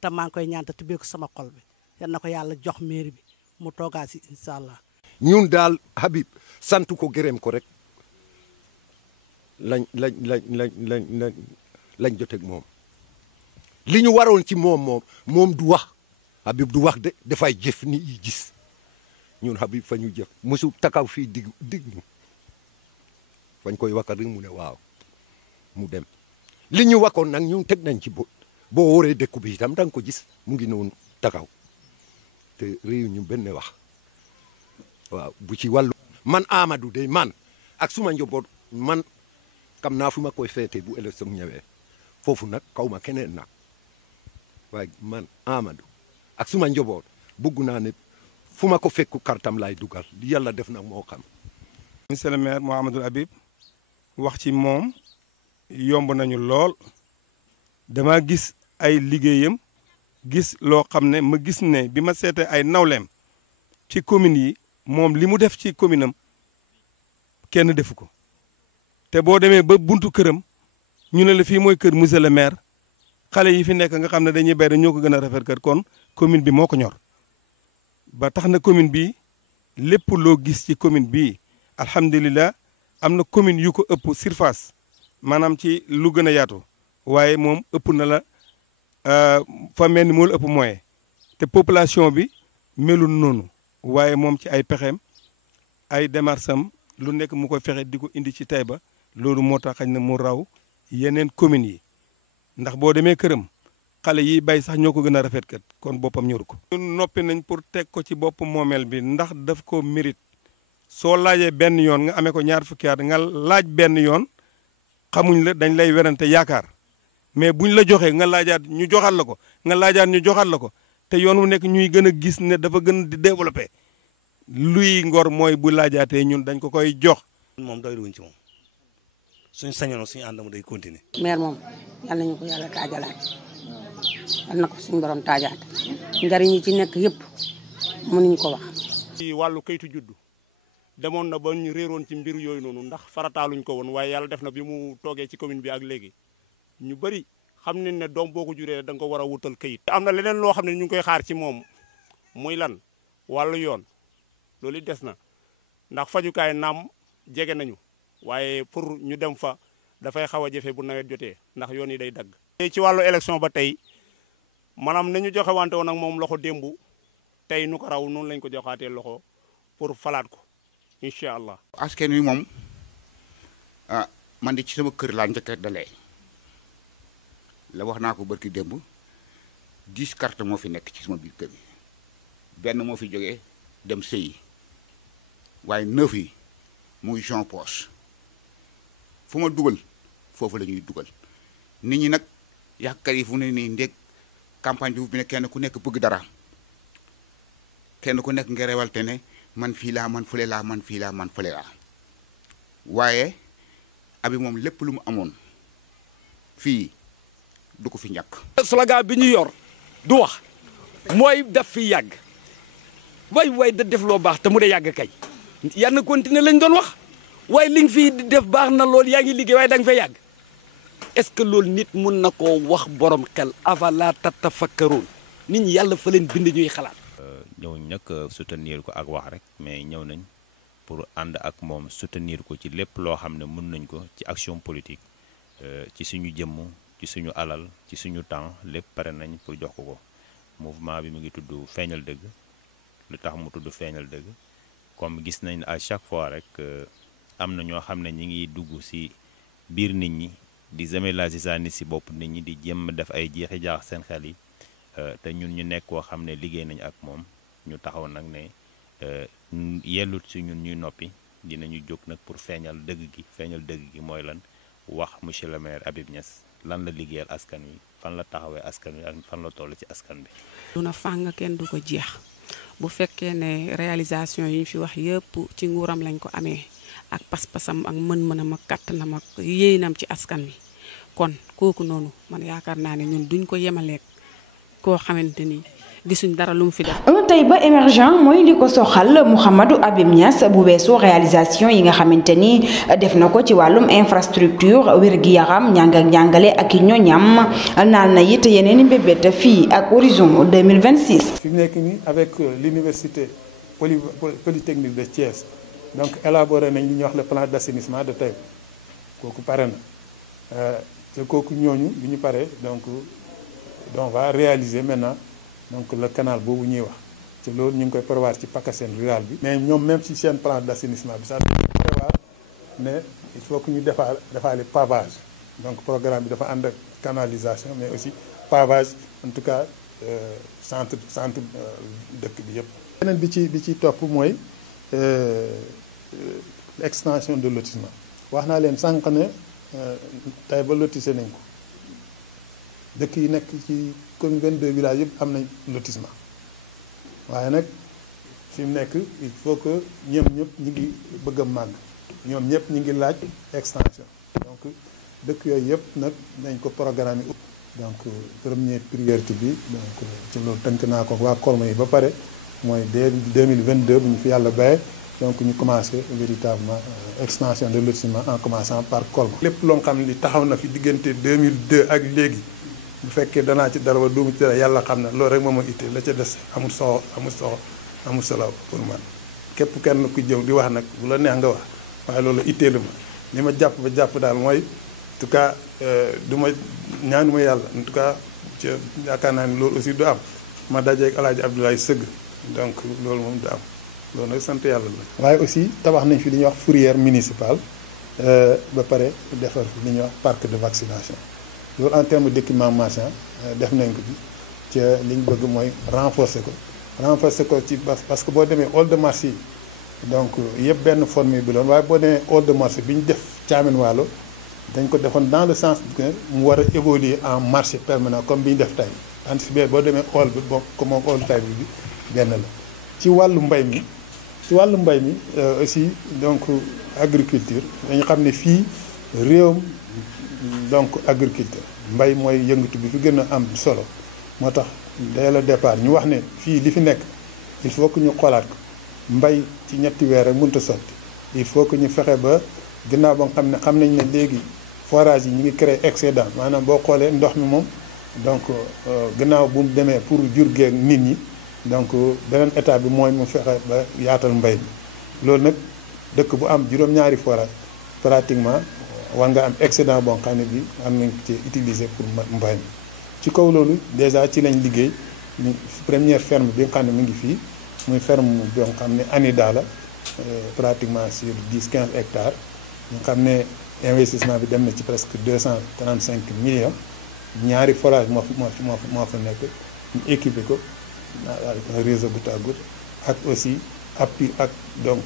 te maa ngi koy ñaan te tibbee ko sama xol bi yal na ko yàlla jox mairie bi mu toogaat si incha allah. ñun daal Habib sant ko gërëm ko rek lañ joteeg moom li ñu waroon ci moom du wax Habib du wax de dafay jëf ni yi gis ñun Habib fa ñu jëf mosu takaw fii dig ñu fañ koy wakkat rek mu ne waaw mu dem li ñu wakkoon nag ñun teg nañ ci boo wóoree dëkk bi itam da nga ko gis mu ngi noonu takaw te réew ñu benn wax waaw bu ci wàllu man Amadou de man ak suma njaboot man xam naa fu ma koy feete bu élection ñëwee foofu nag kaw ma keneen nag waaye man Amadou ak suma njaboot bëgg naa ne fu ma ko fekku kartam laay dugal yàlla def na moo xam. monsieur le maire Mouhamadoul Habib wax ci moom yomb nañu lool dama gis ay liggéeyam gis loo xam ne ma gis ne bi ma seetee ay nawleem ci commune yi moom li mu def ci commune am kenn defu ko te boo demee ba buntu këram ñu ne la fii mooy kër monsieur le maire xale yi fi nekk nga xam ne dañuy bay ñoo ko gën a rafet kër kon commune bi moo ko ñor ba tax na commune bi lépp loo gis ci commune bi alhamdulilah am na commune yu ko ëpp surface maanaam ci lu gën a yaatu waaye moom ëpp na la fa mel ni moo la ëpp moyen te population bi melul noonu waaye moom ci ay pexeem ay démarches lu nekk mu koy fexe di ko indi ci Taïba loolu moo tax xañ na mu raw yeneen communes yi ndax boo demee këram xale yi bay sax ñoo ko gën a rafet kat kon boppam ñoru ko. ñun noppi nañ pour teg ko ci bopp moomeel bi ndax daf ko mérite soo laajee benn yoon nga amee ko ñaar fukki at nga laaj benn yoon xamuñ la dañ lay werante yaakaar mais buñ la joxee nga laajaat ñu joxaat la ko nga laajaat ñu joxaat la ko te yoon wu nekk ñuy gën a gis ne dafa gën di développé luy ngor mooy bu laajaatee ñun dañ ko koy jox. moom doy wuñ ci moom suñ sañoon suñu àndam day continuer. maire moom yal nañu ko yàlla taajalaat yal na ko suñu borom taajaat njariñ yi ci nekk yëpp mënuñ ko wax. ci wàllu kayitu juddu demoon na ba ñu réeroon ci mbir yooyu noonu ndax farataaluñ ko woon waaye yàlla def na bi mu toogee ci commune bi ak léegi ñu bëri xam nañ ne doom boo ko juree da nga ko war a wutal kayit. am na leneen loo xam ne ñu ngi koy xaar ci moom muy lan wàllu yoon loolu it des na ndax fajukaay naam jege nañu waaye pour ñu dem fa dafay xaw a jafe bu nawet jotee ndax yoon yi day dagg. ci wàllu élection ba tey maanaam nañu joxe wante woon ak moom loxo démb tey nu ko raw noonu lañ ko joxaatee loxo pour falaat ko incha allah. askan wi moom ah man di ci sama kër laa njëkk a dalee la wax naa ko barki démb 10 cartes moo fi nekk ci sama biir kër yi benn moo fi jógee dem sëyi waaye 9 yi muy Jean Poche fu ma dugal foofu la ñuy dugal nit ñi nag yaakaar yi fu ne nii ndég campagne bi ne kenn ku nekk bëgg dara kenn ku nekk nga rewalte ne man fii laa man fële laa man fii laa man fële laa waaye abi moom lépp lu mu amoon fii du ko fi ñàkk. slogan bi ñu yor du wax mooy daf fi yàgg way da def loo baax te mu de yàgg kay yal na continuer lañ doon wax waaye li nga fi def baax na lool yaa ngi liggéey waaye da nga fay yàgg est-ce que loolu nit mun na koo wax borom xel afalaa tatafakkaruun nit ñi yàlla fa leen bind ñuy xalaat. ñëwuñ nag soutenir ko ak wax rek mais ñëw nañ pour ànd ak moom soutenir ko ci lépp loo xam ne mën nañ ko ci action politique ci suñu jëmm ci suñu alal ci suñu temps lépp pare nañ pour jox ko ko mouvement bi mu ngi tudd feeñal dëgg lu tax mu tudd feeñal dëgg comme gis nañ à chaque fois rek am na ñoo xam ne ñi ngi dugg si biir nit ñi di semer la zizanie si bopp nit ñi di jéem def ay jeexi jaax seen xel yi te ñun ñu nekk koo xam ne liggéey nañ ak moom ñu taxaw nag ne yellut si ñun ñuy noppi dinañu jóg nag pour feeñal dëgg gi mooy lan wax monsieur le maire Habib Niass lan la liggéeyal askan wi fan la taxawee askan wi ak fan la toll ci askan bi. duna fàng kenn du ko jeex bu fekkee ne réalisation yi ñu fi wax yëpp ci nguuram lañ ko amee ak pas-pasam ak mën-mënam ak kàttanam ak yéenam ci askan wi kon kooku noonu man yaakaar naa ne ñun duñ ko yemaleeg koo xamante ni gisuñ dara lu mu fi def. Taïba émergent mooy li ko soxal Mouhamadoul Habib Niass bu weesoo réalisation yi nga xamante ni def na ko ci wàllum infrastructure wér-gi-yaram njàng ak njàngale ak i ñoñam naal na it yeneen i mbébét fii ak horizon 2026. fi mu nekk nii avec l'université polytechnique de Thiès donc élaboré nañ li ñuy wax le plan d'assainissement de Taïba kooku pare na te kooku ñooñu bi ñu paree donc on va réaliser maintenant. donc le canal boobu ñuy wax te loolu ñu ngi koy prévoir ci PACASEN rural bi. mais ñoom même ci seen plan d'assainissement bi sax dañuy prévoir ne il faut que ñu defaale pavage donc programme bi dafa ànd ak canalisation mais aussi pavage en tout cas centre dëkk bi yëpp. beneen bi ci topp mooy extension de lotissement wax naa leen sànq ne Taïba lotissé nañ ko dëkk yi nekk ci commune 22 villages yëpp am nañ lotissement waaye nag fi mu nekk il faut que ñoom ñëpp ñu ngi bëgg a màgg ñoom ñëpp ñu ngi laaj extension donc dëkk yooyu yëpp nag nañ ko programme yi donc première priorité bi donc ci loolu tënk naa ko waa Kolma yi ba pare mooy dès 2022 bu ñu fi yàlla baye donc ñu commencé véritablement extension de lotissement en commençant par Kolma. lépp loo xam ne taxaw na fi diggante 2002 ak léegi bu fekkee danaa ci dara ba duumu ci dara yàlla xam na loolu rek moom moo ittee la ca des amul solo pour man képp kenn ku jëw di wax nag bu la neex nga wax waaye loolu itteelu ma li ma jàpp ba jàpp daal mooy en tout cas du ma ñaanuma yàlla en tout cas ci yaakaar naa ni loolu aussi du am ma dajeeg El Hadj Abdoulaye Sëgg donc loolu moom du am loolu nag sant yàlla la. waaye aussi tabax nañ fi li ñuy wax fourrière municipale ba pare defar fi li ñuy wax parc de vaccination loolu en terme d'équipement marchand def nañ ko bi ca li ñu bëgg mooy renforcer ko ci parce que boo demee hall de marché yi donc yëpp benn formule bi loon waaye boo demee hall de marché bi ñu def Thiamène Walo dañ ko defoon dans le sens que mu war a évoluer en marché permanent comme bi ñu def tey anticipé boo demee hall bi boo ko moom hall tay bi benn la ci wàllu mbay mi aussi donc agriculture dañu xam ne fii réewam donc agriculture mbay mooy yëngatu bi fi gën a am solo moo tax dès le départ ñu wax ne fii li fi nekk il faut que ñu xoolaat ko mbay ci ñetti weer rek mënut a sotti il faut que ñu fexe ba ginnaaw ba nga xam nañ ne léegi forage yi ñu ngi créer excédent maanaam boo xoolee ndox mi moom donc ginnaaw bu mu demee pour jur geeg nit ñi donc beneen état bi mooy mu fexe ba yaatal mbay mi loolu nag dëkk bu am juróom-ñaari forage pratiquement war nga am excédent boo xam ne bi am nañ ci utiliser pour mbay mi ci kaw loolu déjà ci lañ liggéey première ferme bi nga xam ne mu ngi fii muy ferme bi nga xam ne ANIDA la pratiquement sur 10-15 hectares nga xam ne investissement bi dem na ci presque 235 millions ñaari forage moo fa nekk ñu équipé ko avec un réseau goutte à goutte ak aussi appui ak donc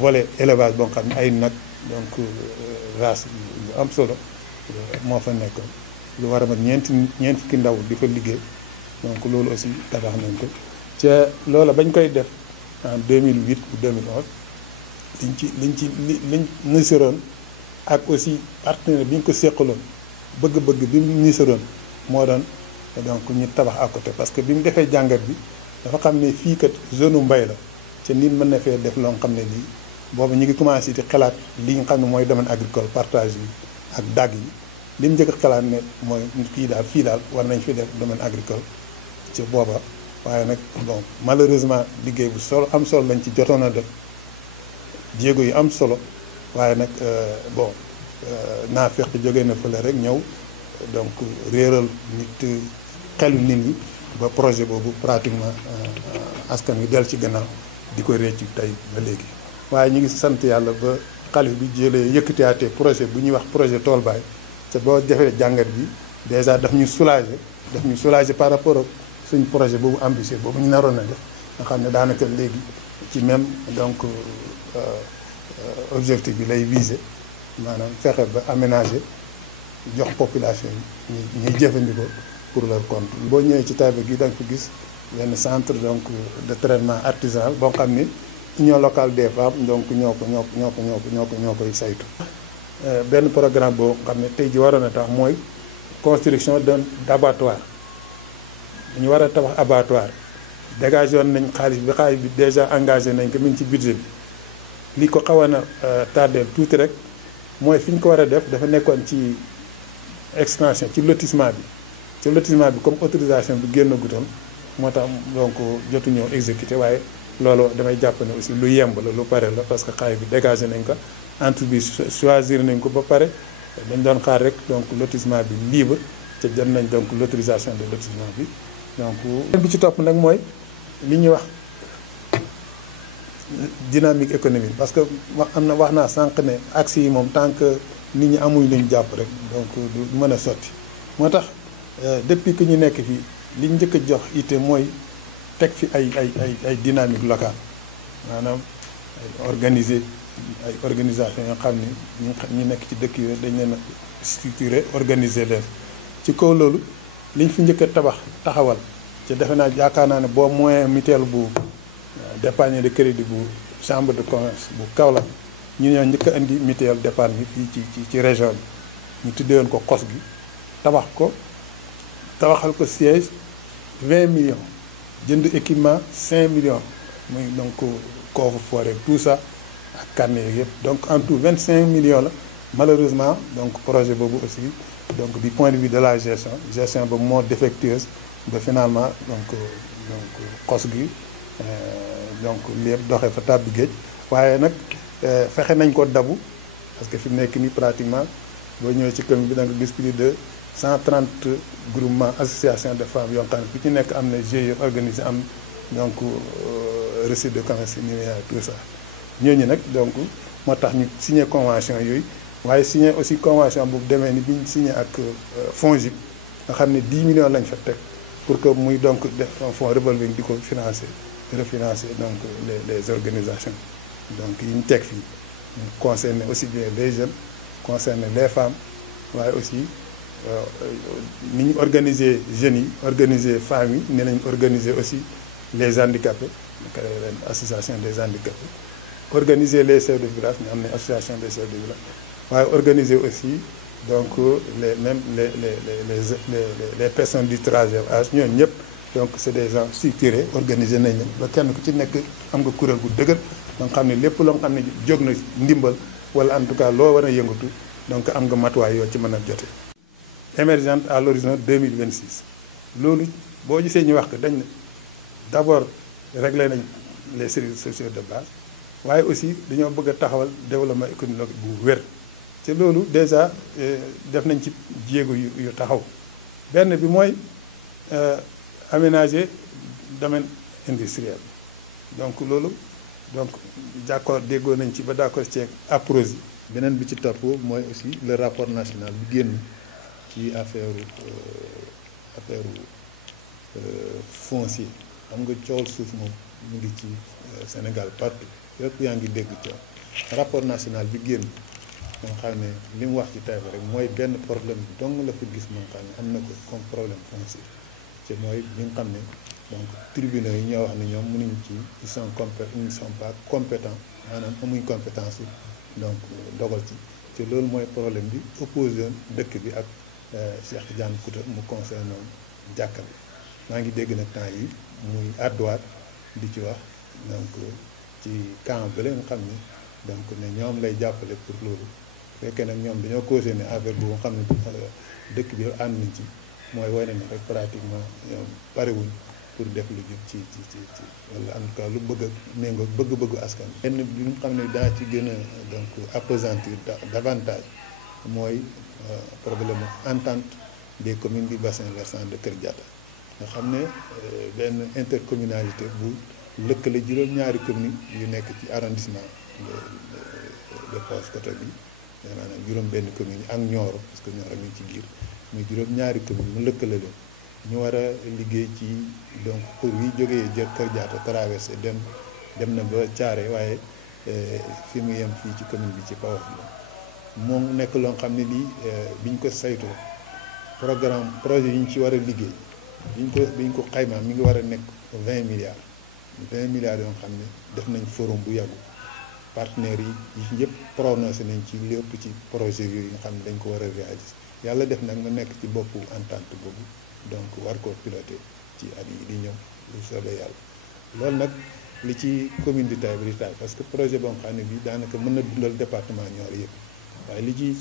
volet élevage boo xam ne ay nag donc race yu am solo moo fa nekkoon lu war a mat ñeent fukki ndaw di fa liggéey donc loolu aussi tabax nañ ko ca loola bañ koy def en 2008 ou 2011 liñ niseroon ak aussi partenaire bi ñu ko séqaloon bëgg-bëgg bi mu niseroon moo doon donc ñu tabax à côté parce que bi mu defee jàngat bi dafa xam ne fii kat zone mbay la ca nit mën na fee def loo xam ne lii boobu ñu ngi commencé di xalaat li nga xam ne mooy domaine agricole partage yi ak dagg yi li mu njëkk a xalaat ne mooy fii daal war nañ fi def domaine agricole ci booba waaye nag bon malheureusement liggéey bu am solo lañ ci jotoon a def jéego yu am solo waaye nag bon naa fekk jógee na fële rek ñëw donc réeral nit xelu nit ñi ba projet boobu pratiquement askan wi del ci gannaaw di ko réccu tey ba léegi waaye ñu ngi sant yàlla ba xalif bi jëlee yëkkatiwaatee projet bu ñuy wax projet tool baay te boo defee jàngat bi déjà daf ñu soulager par rapport ak suñ projet boobu ambitieux boobu ñu naroon na def nga xam ne daanaka léegi ci même donc objectif bi lay viser maanaam fexe ba aménager jox population yi ñuy jëfandikoo pour leur compte boo ñëwee ci Taïba gi da nga fi gis benn centre donc de traitement artisanal boo xam ni union locale des femmes donc ñoo koy saytu. benn programme boo xam ne tey ji waroon a tax mooy construction d'un abattoir dañu war a tabax abattoir dégagé woon nañ xaalis bi déjà engagé nañ ko mi ngi ci budget bi li ko xawoon a tardeel tuuti rek mooy fi ñu ko war a def dafa nekkoon ci extension ci lotissement bi comme autorisation bi génn gutoon moo tax donc jotuñoo exécuté waaye loolu damay jàpp ne aussi lu yemb la lu pare la parce que xaalis bi dégagé nañ ko entreprise choisir nañ ko ba pare dañ doon xaar rek donc lotissement bi libre te jot nañ donc l'autorisation de lotissement bi donc bi ci topp nag mooy li ñuy wax dynamique économique parce que wax naa sànq ne axes yi moom tant que nit ñi amuñ luñ jàpp rek donc du mën a sotti moo tax depuis que ñu nekk fii li njëkk a jox itte mooy teg fi ay dynamique locale maanaam ay organisation yoo xam ni ñu nekk ci dëkk yi dañ leen a structuré organiser leen ci kaw loolu liñ fi njëkk a taxawal ci defe naa yaakaar naa ne boo moyen mutuelle bu d'épargne de crédit bu chambre de commerce bu Kaolack ñu ñoo njëkk a indi mutuelle d'épargne bi fii ci région bi ñu tuddee woon ko xos gi tabaxal ko siège 20 millions jënd équipement 5 millions muy donc coffre-fort tout ça ak carnet yooyu yëpp donc en tout 25 millions la malheureusement donc projet boobu aussi donc du point de vue de la gestion ba moo défectueuse ba finalement donc xos gi donc lépp doxee fa tàbbi géej waaye nag fexe nañ ko dabu parce que fi mu nekk nii pratiquement boo ñëwee ci commune bi da nga gis plus de 130 groupements association de femmes yoo xam ne ku ci nekk am na GIE organisé am donc reçu de commerce numéraire tout ça ñooñu nag donc moo tax ñu signé convention yooyu waaye signé aussi convention boobu demee ni bi ñu signé ak FONGIP nga xam ne 10 millions lañ fa teg pour que muy donc def un fonds revolving di ko refinancer donc les organisations donc yi ñu teg fii concerné aussi bien les jeunes concerné les femmes waaye aussi ni ñu organiser jeunes yi organiser femmes yi ni lañ organiser aussi les handicapés ñu créé leen association des handicapés organiser les chefs de village ñu am ne association des chefs de village waaye organiser aussi donc les personnes du troisième âge ñooñu ñëpp donc c'est des gens structurés organisé nañ leen ba kenn ku ci nekk am nga kuréel gu dëgër ba nga xam ne lépp loo xam ne jóg na ndimbal wala en tout cas loo war a yëngatu donc am nga matuwaay yoo ci mën a jote émergente à l'horizon 2026 loolu boo gisee ñu wax ko dañ ne d'abord réglé nañ les services sociaux de base waaye aussi dañoo bëgg a taxawal développement économique bu wér te loolu déjà def nañ ci jéego yu taxaw benn bi mooy aménager domaine industriel donc loolu donc d'accord déggoo nañ ci ba d'accord ci APROSI beneen bi ci topp mooy aussi le rapport national bi génn ci affaire foncier xam nga coowal suuf moom mu ngi ci Sénégal partout yëpp yaa ngi dégg coow rapport national bi génn moo xam ne li mu wax ci Taïba rek mooy benn problème bi dong la fi gis moo xam ne am na ko comme problème foncier ci mooy li nga xam ne donc tribunaux yi ñoo wax ne ñoom mënuñ ci ils ne sont pas compétents maanaam amuñ compétence yi donc dogal ci te loolu mooy problème bi opposé dëkk bi ak Cheikh Tidiane Kouta mu concerné woon jàkka bi maa ngi dégg nag temps yi muy àdduwaat di ci wax donc ci camp bële nga xam ne donc ne ñoom lay jàppale pour loolu fekkee nag ñoom dañoo causé ne affaire bu nga xam ne dëkk bi ànd nañ ci mooy wane ne rek pratiquement ñoom parewuñ pour def lu jub ci wala en tout cas lu bëgg a méngoo bëgg-bëggu askan bi benn bi nga xam ne daa ci gën a donc appesantir davantage mooy problème entente des communes du bassin versant de Kër Diatta nga xam ne benn intercommunalité bu lëkkale juróom-ñaari communes yu nekk ci arrondissement de Paoskoto bi maanaam juróom-benn commune yi ak Nioro parce que Nioro mi ngi ci biir muy juróom-ñaari commune mu lëkkale leen ñu war a liggéey ci donc pour yi jógee jël Kër Diatta traversé dem na ba Thiaré waaye fi mu yem fii ci commune bi ci Paos bi moom nekk loo xam ne lii biñ ko saytoo projet yi ñu ci war a liggéey biñ ko xaymaa mi ngi war a nekk 20 milliards yoo xam ne def nañ forum bu yàggu partenaires yi yëpp prononcé nañ ci lépp ci projet yooyu nga xam ne dañ ko war a réaliser yàlla def nag ma nekk ci boppu entente boobu donc war koo piloté ci at yi di ñëw lu soobee yàlla loolu nag li ci commune di Taïba di Taïba parce que projet boo xam ne bii daanaka mën na dundal département Nioro yëpp waaye li ci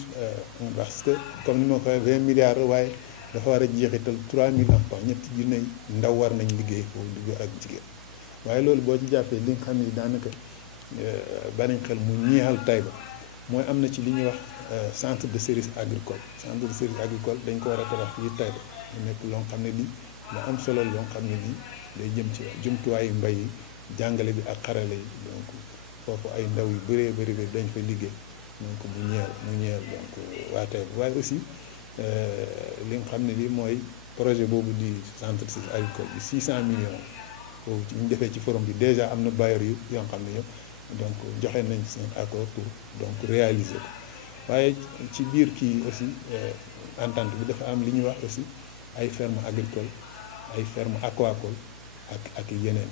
parce que comme ni ma ko waxee 20 milliards waaye dafa war a jeexital 3000 emplois ñetti junni ndaw war nañ liggéey foofu di góor ak jigéen waaye loolu boo ci jàppee li nga xam ne daanaka bariñ xel mu ñeexal Taïba mooy am na ci li ñuy wax centre de service agricole centre de service agricole dañ ko war a tabax fii Taïba mu nekk loo xam ne lii lu am solo loo xam ne lii day jëm ci jumtuwaayu mbay yi jàngale bi ak xarale yi donc foofu ay ndaw yu bëree bëri dañ fa liggéey donc mu ñeel donc waa Taïba waaye aussi li nga xam ne lii mooy projet boobu di centre de service agricole bi 600 millions foofu ci ñu defee ci forum bi déjà am na bailleur yu yoo xam ne yëpp donc joxe nañ seen accord pour donc réaliser ko waaye ci biir kii aussi entente bi dafa am li ñuy wax aussi ay ferme agricole ay ferme aquacole ak yeneen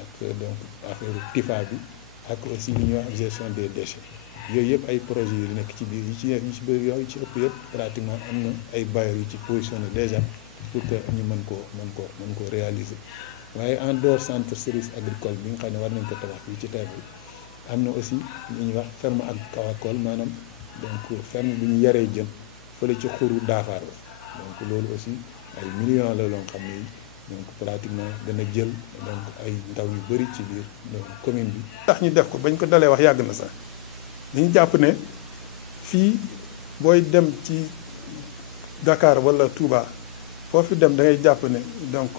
ak donc affaire TIFA bi ak aussi li ñuy wax gestion des déchets yooyu yëpp ay projets yu nekk ci biir yi ci bëri yooyu ci ëpp yëpp pratiquement am na ay bailleurs yu ci positionné déjà pour que ñu mën koo réaliser waaye en dehors centre service agricole bi nga xam ne war nañ ko tabax fii ci Taïba am na aussi li ñuy wax ferme aquacole maanaam donc ferme bu ñu yaree jën fële ci xuru Daafaar la donc loolu aussi ay millions la loo xam ne donc pratiquement dana jël donc ay ndaw yu bëri ci biir commune bi. tax ñu def ko bañ ko dalee wax yàgg na sax dañu jàpp ne fii booy dem ci Dakar wala Touba foofu dem da ngay jàpp ne donc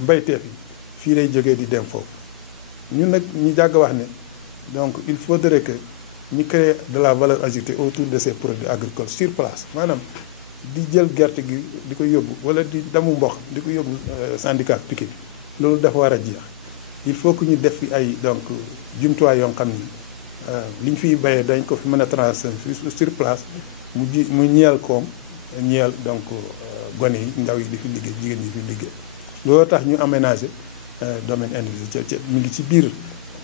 mbayteef yi fii lay jógee di dem foofu ñun nag ñu jàgg wax ne donc il faudrait que ñu créer de la valeur ajoutée autour de ces produits agricoles sur place maanaam di jël gerte gi di ko yóbbu wala di damu mboq di ko yóbbu syndicat Pikine loolu dafa war a jeex il faut que ñu def fi ay donc jumtuwaay yoo xam ni li ñu fiy bayee dañ ko fi mën a transformer sur place mu ñeel koom ñeel donc gone yi ndaw yi di fi liggéey jigéen yi di fi liggéey loolu tax ñu aménager domaine industriel mi ngi ci biir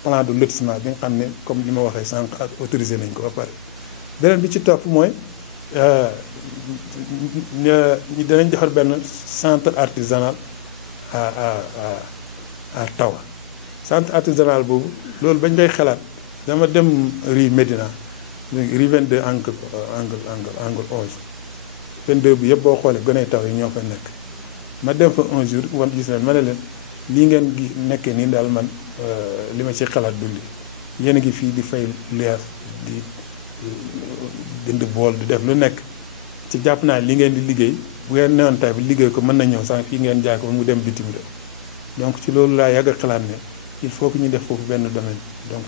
plan de lotissement bi nga xam ne comme li ma waxee sànq ak autorisé nañ ko ba pare beneen bi ci topp mooy ñu danañ defar benn centre artisanal à Tawa centre artisanal boobu loolu bañ koy xalaat dama dem rue Médina rue 22 angle 11 22 bi yëpp boo xoolee gone taw yi ñoo fa nekk ma dem fa un jour wan gis leen ma ne leen lii ngeen gi nekkee nii daal man li ma ci xalaat du lii yéen a ngi fii di fay luyaas di dënd bool di def lu nekk ci jàpp naa li ngeen di liggéey bu ngeen newoon tay bi liggéey ko mën na ñëw sax fii ngeen jaay ko mu dem bitim réew donc ci loolu laa yàgg a xalaat ne il faut que ñu def foofu benn domaine donc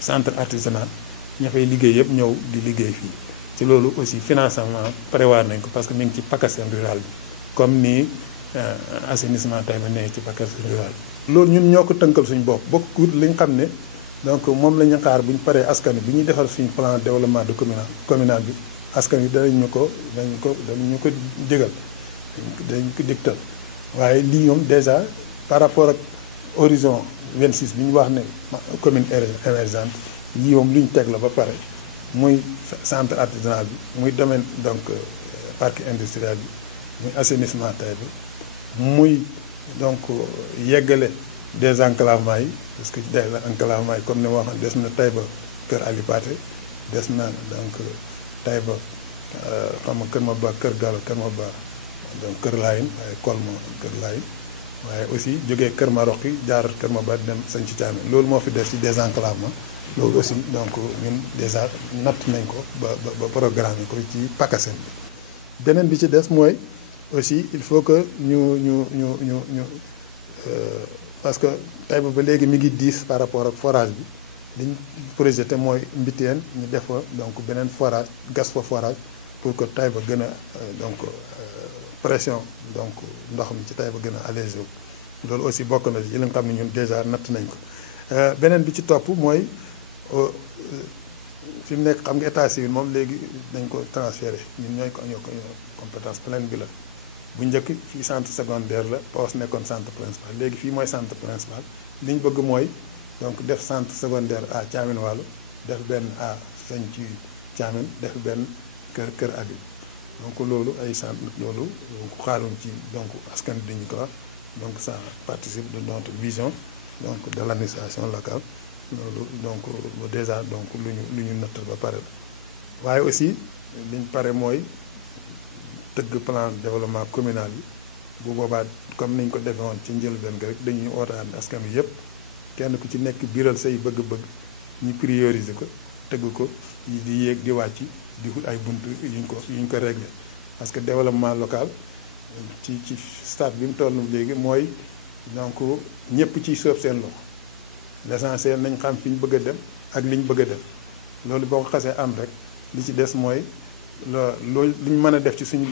centre artisanal ña fay liggéey yëpp ñëw di liggéey fii ci loolu aussi financement prévoir nañ ko parce que mi ngi ci PACASEN rural bi comme ni assainissement Taïba ne ci PACASEN rural bi loolu ñun ñoo ko tënkal suñu bopp bokkut li nga xam ne donc moom la ñu xaar bu ñu paree askan bi ñuy defar suñu plan développement de communal bi askan wi danañ ko digal dañ ko digtal waaye lii moom déjà par rapport ak horizon 26 bi ñu wax ne commune émergente yii moom lu ñu teg la ba pare muy centre artisanal bi muy domaine donc parc industriel bi muy assainissement Taïba muy donc yeggale désenclavement yi parce que désenclavement yi comme ni ma waxoon des na Taïba Kër Ali Paté des na donc Taïba xam nga Kër Maba Kër Gallo Kër Maba donc Kër Layin waaye Kolma Kër Layin waaye aussi jógee Kër Maroqi jaar Kër Maba dem sañ ci Thiamène loolu moo fi des ci désenclavement loolu aussi donc ñun déjà natt nañ ko ba programme ko ci PACASEN bi beneen bi ci des mooy aussi il faut que ñu parce que Taïba ba léegi mi ngi diis par rapport ak forage bi liñ projeté mooy Mbitéen ñu def fa donc beneen forage gas fa forage pour que Taïba gën a donc pression donc ndox mi ci Taïba gën a allégé wu loolu aussi bokk na ci li nga xam ne ñun déjà natt nañ ko beneen bi ci topp mooy fi mu nekk xam nga état civil moom léegi dañ ko transféré ñun ñoo ko compétence pleine bi la bu njëkk fii centre secondaire la PAOS nekkoon centre principal léegi fii mooy centre principal li ñu bëgg mooy donc def centre secondaire à Thiamène Walo def benn à sañ ci Thiamène def benn kër Abi donc loolu ay centre loolu xaaruñ ci donc askan bi dañu ko wax donc ça participe de notre vision donc de l'administration locale loolu donc déjà donc lu ñu nattal ba pare la waaye aussi li ñu pare mooy tëgg plan de développement communal yi bu boobaa comme niñ ko defee woon ci njëlbeen ga rek dañuy ootaan askan wi yëpp kenn ku ci nekk biral say bëgg-bëgg ñu prioriser ko tëgg ko di yéeg di wàcc di wut ay bunt yuñ ko régler parce que développement local ci stade bi mu toll léegi mooy donc ñëpp ciy soob seen loxo l'essentiel nañ xam fi ñu bëgg a dem ak li ñu bëgg a def loolu boo ko xasee am rek li ci des mooy loolu li ñu mën a def ci suñ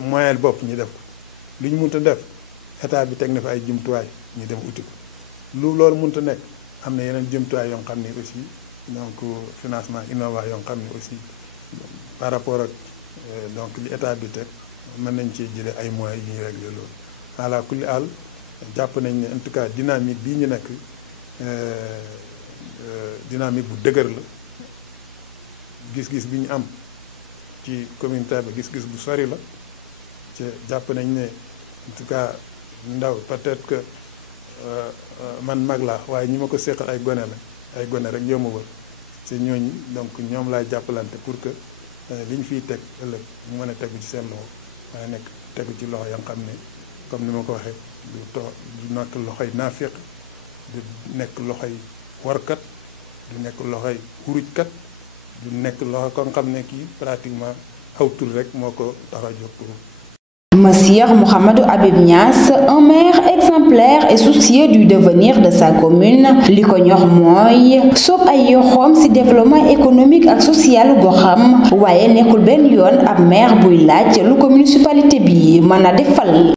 moyen bopp ñu def ko li ñu mënta def état bi teg na fa ay jumtuwaay ñu dem uti ko loolu mënta nekk am na yeneen jumtuwaay yoo xam ne aussi donc financement innovant yoo xam ne aussi par rapport ak donc li état bi teg mën nañ cee jëlee ay moyens yu ñu régler loolu ala kulli àll jàpp nañ ne en tout cas dynamique bii ñu nekk dynamique bu dëgër la gis-gis bi ñu am ci commune Taïba gis-gis bu sori la ci jàpp nañ ne en tout cas ndaw peut-être que man mag laa waaye ñi ma ko seqal ay gone la ay gone rek yomb ba ci ñooñu donc ñoom laay jàppalante pour que li ñu fiy teg ëllëg mu mën a tegu ci seen loxo waaye nekk tegu ci loxo ya nga xam ne comme ni ma ko waxee du nekk loxoy naafiq du nekk loxoy warkat du nekk loxoy kurujkat du nekk loxo ko nga xam ne kii pratiquement aw tur rek moo ko tax a jóg pour. Monsieur Mouhamadou Habib Niass, un maire exemplaire et soucieux du devenir de sa commune, li ko ñor mooy soob ay yoxoom ci développement économique ak social goxam waaye nekkul benn yoon ab maire buy laaj lu ko municipalité bi mën a defal.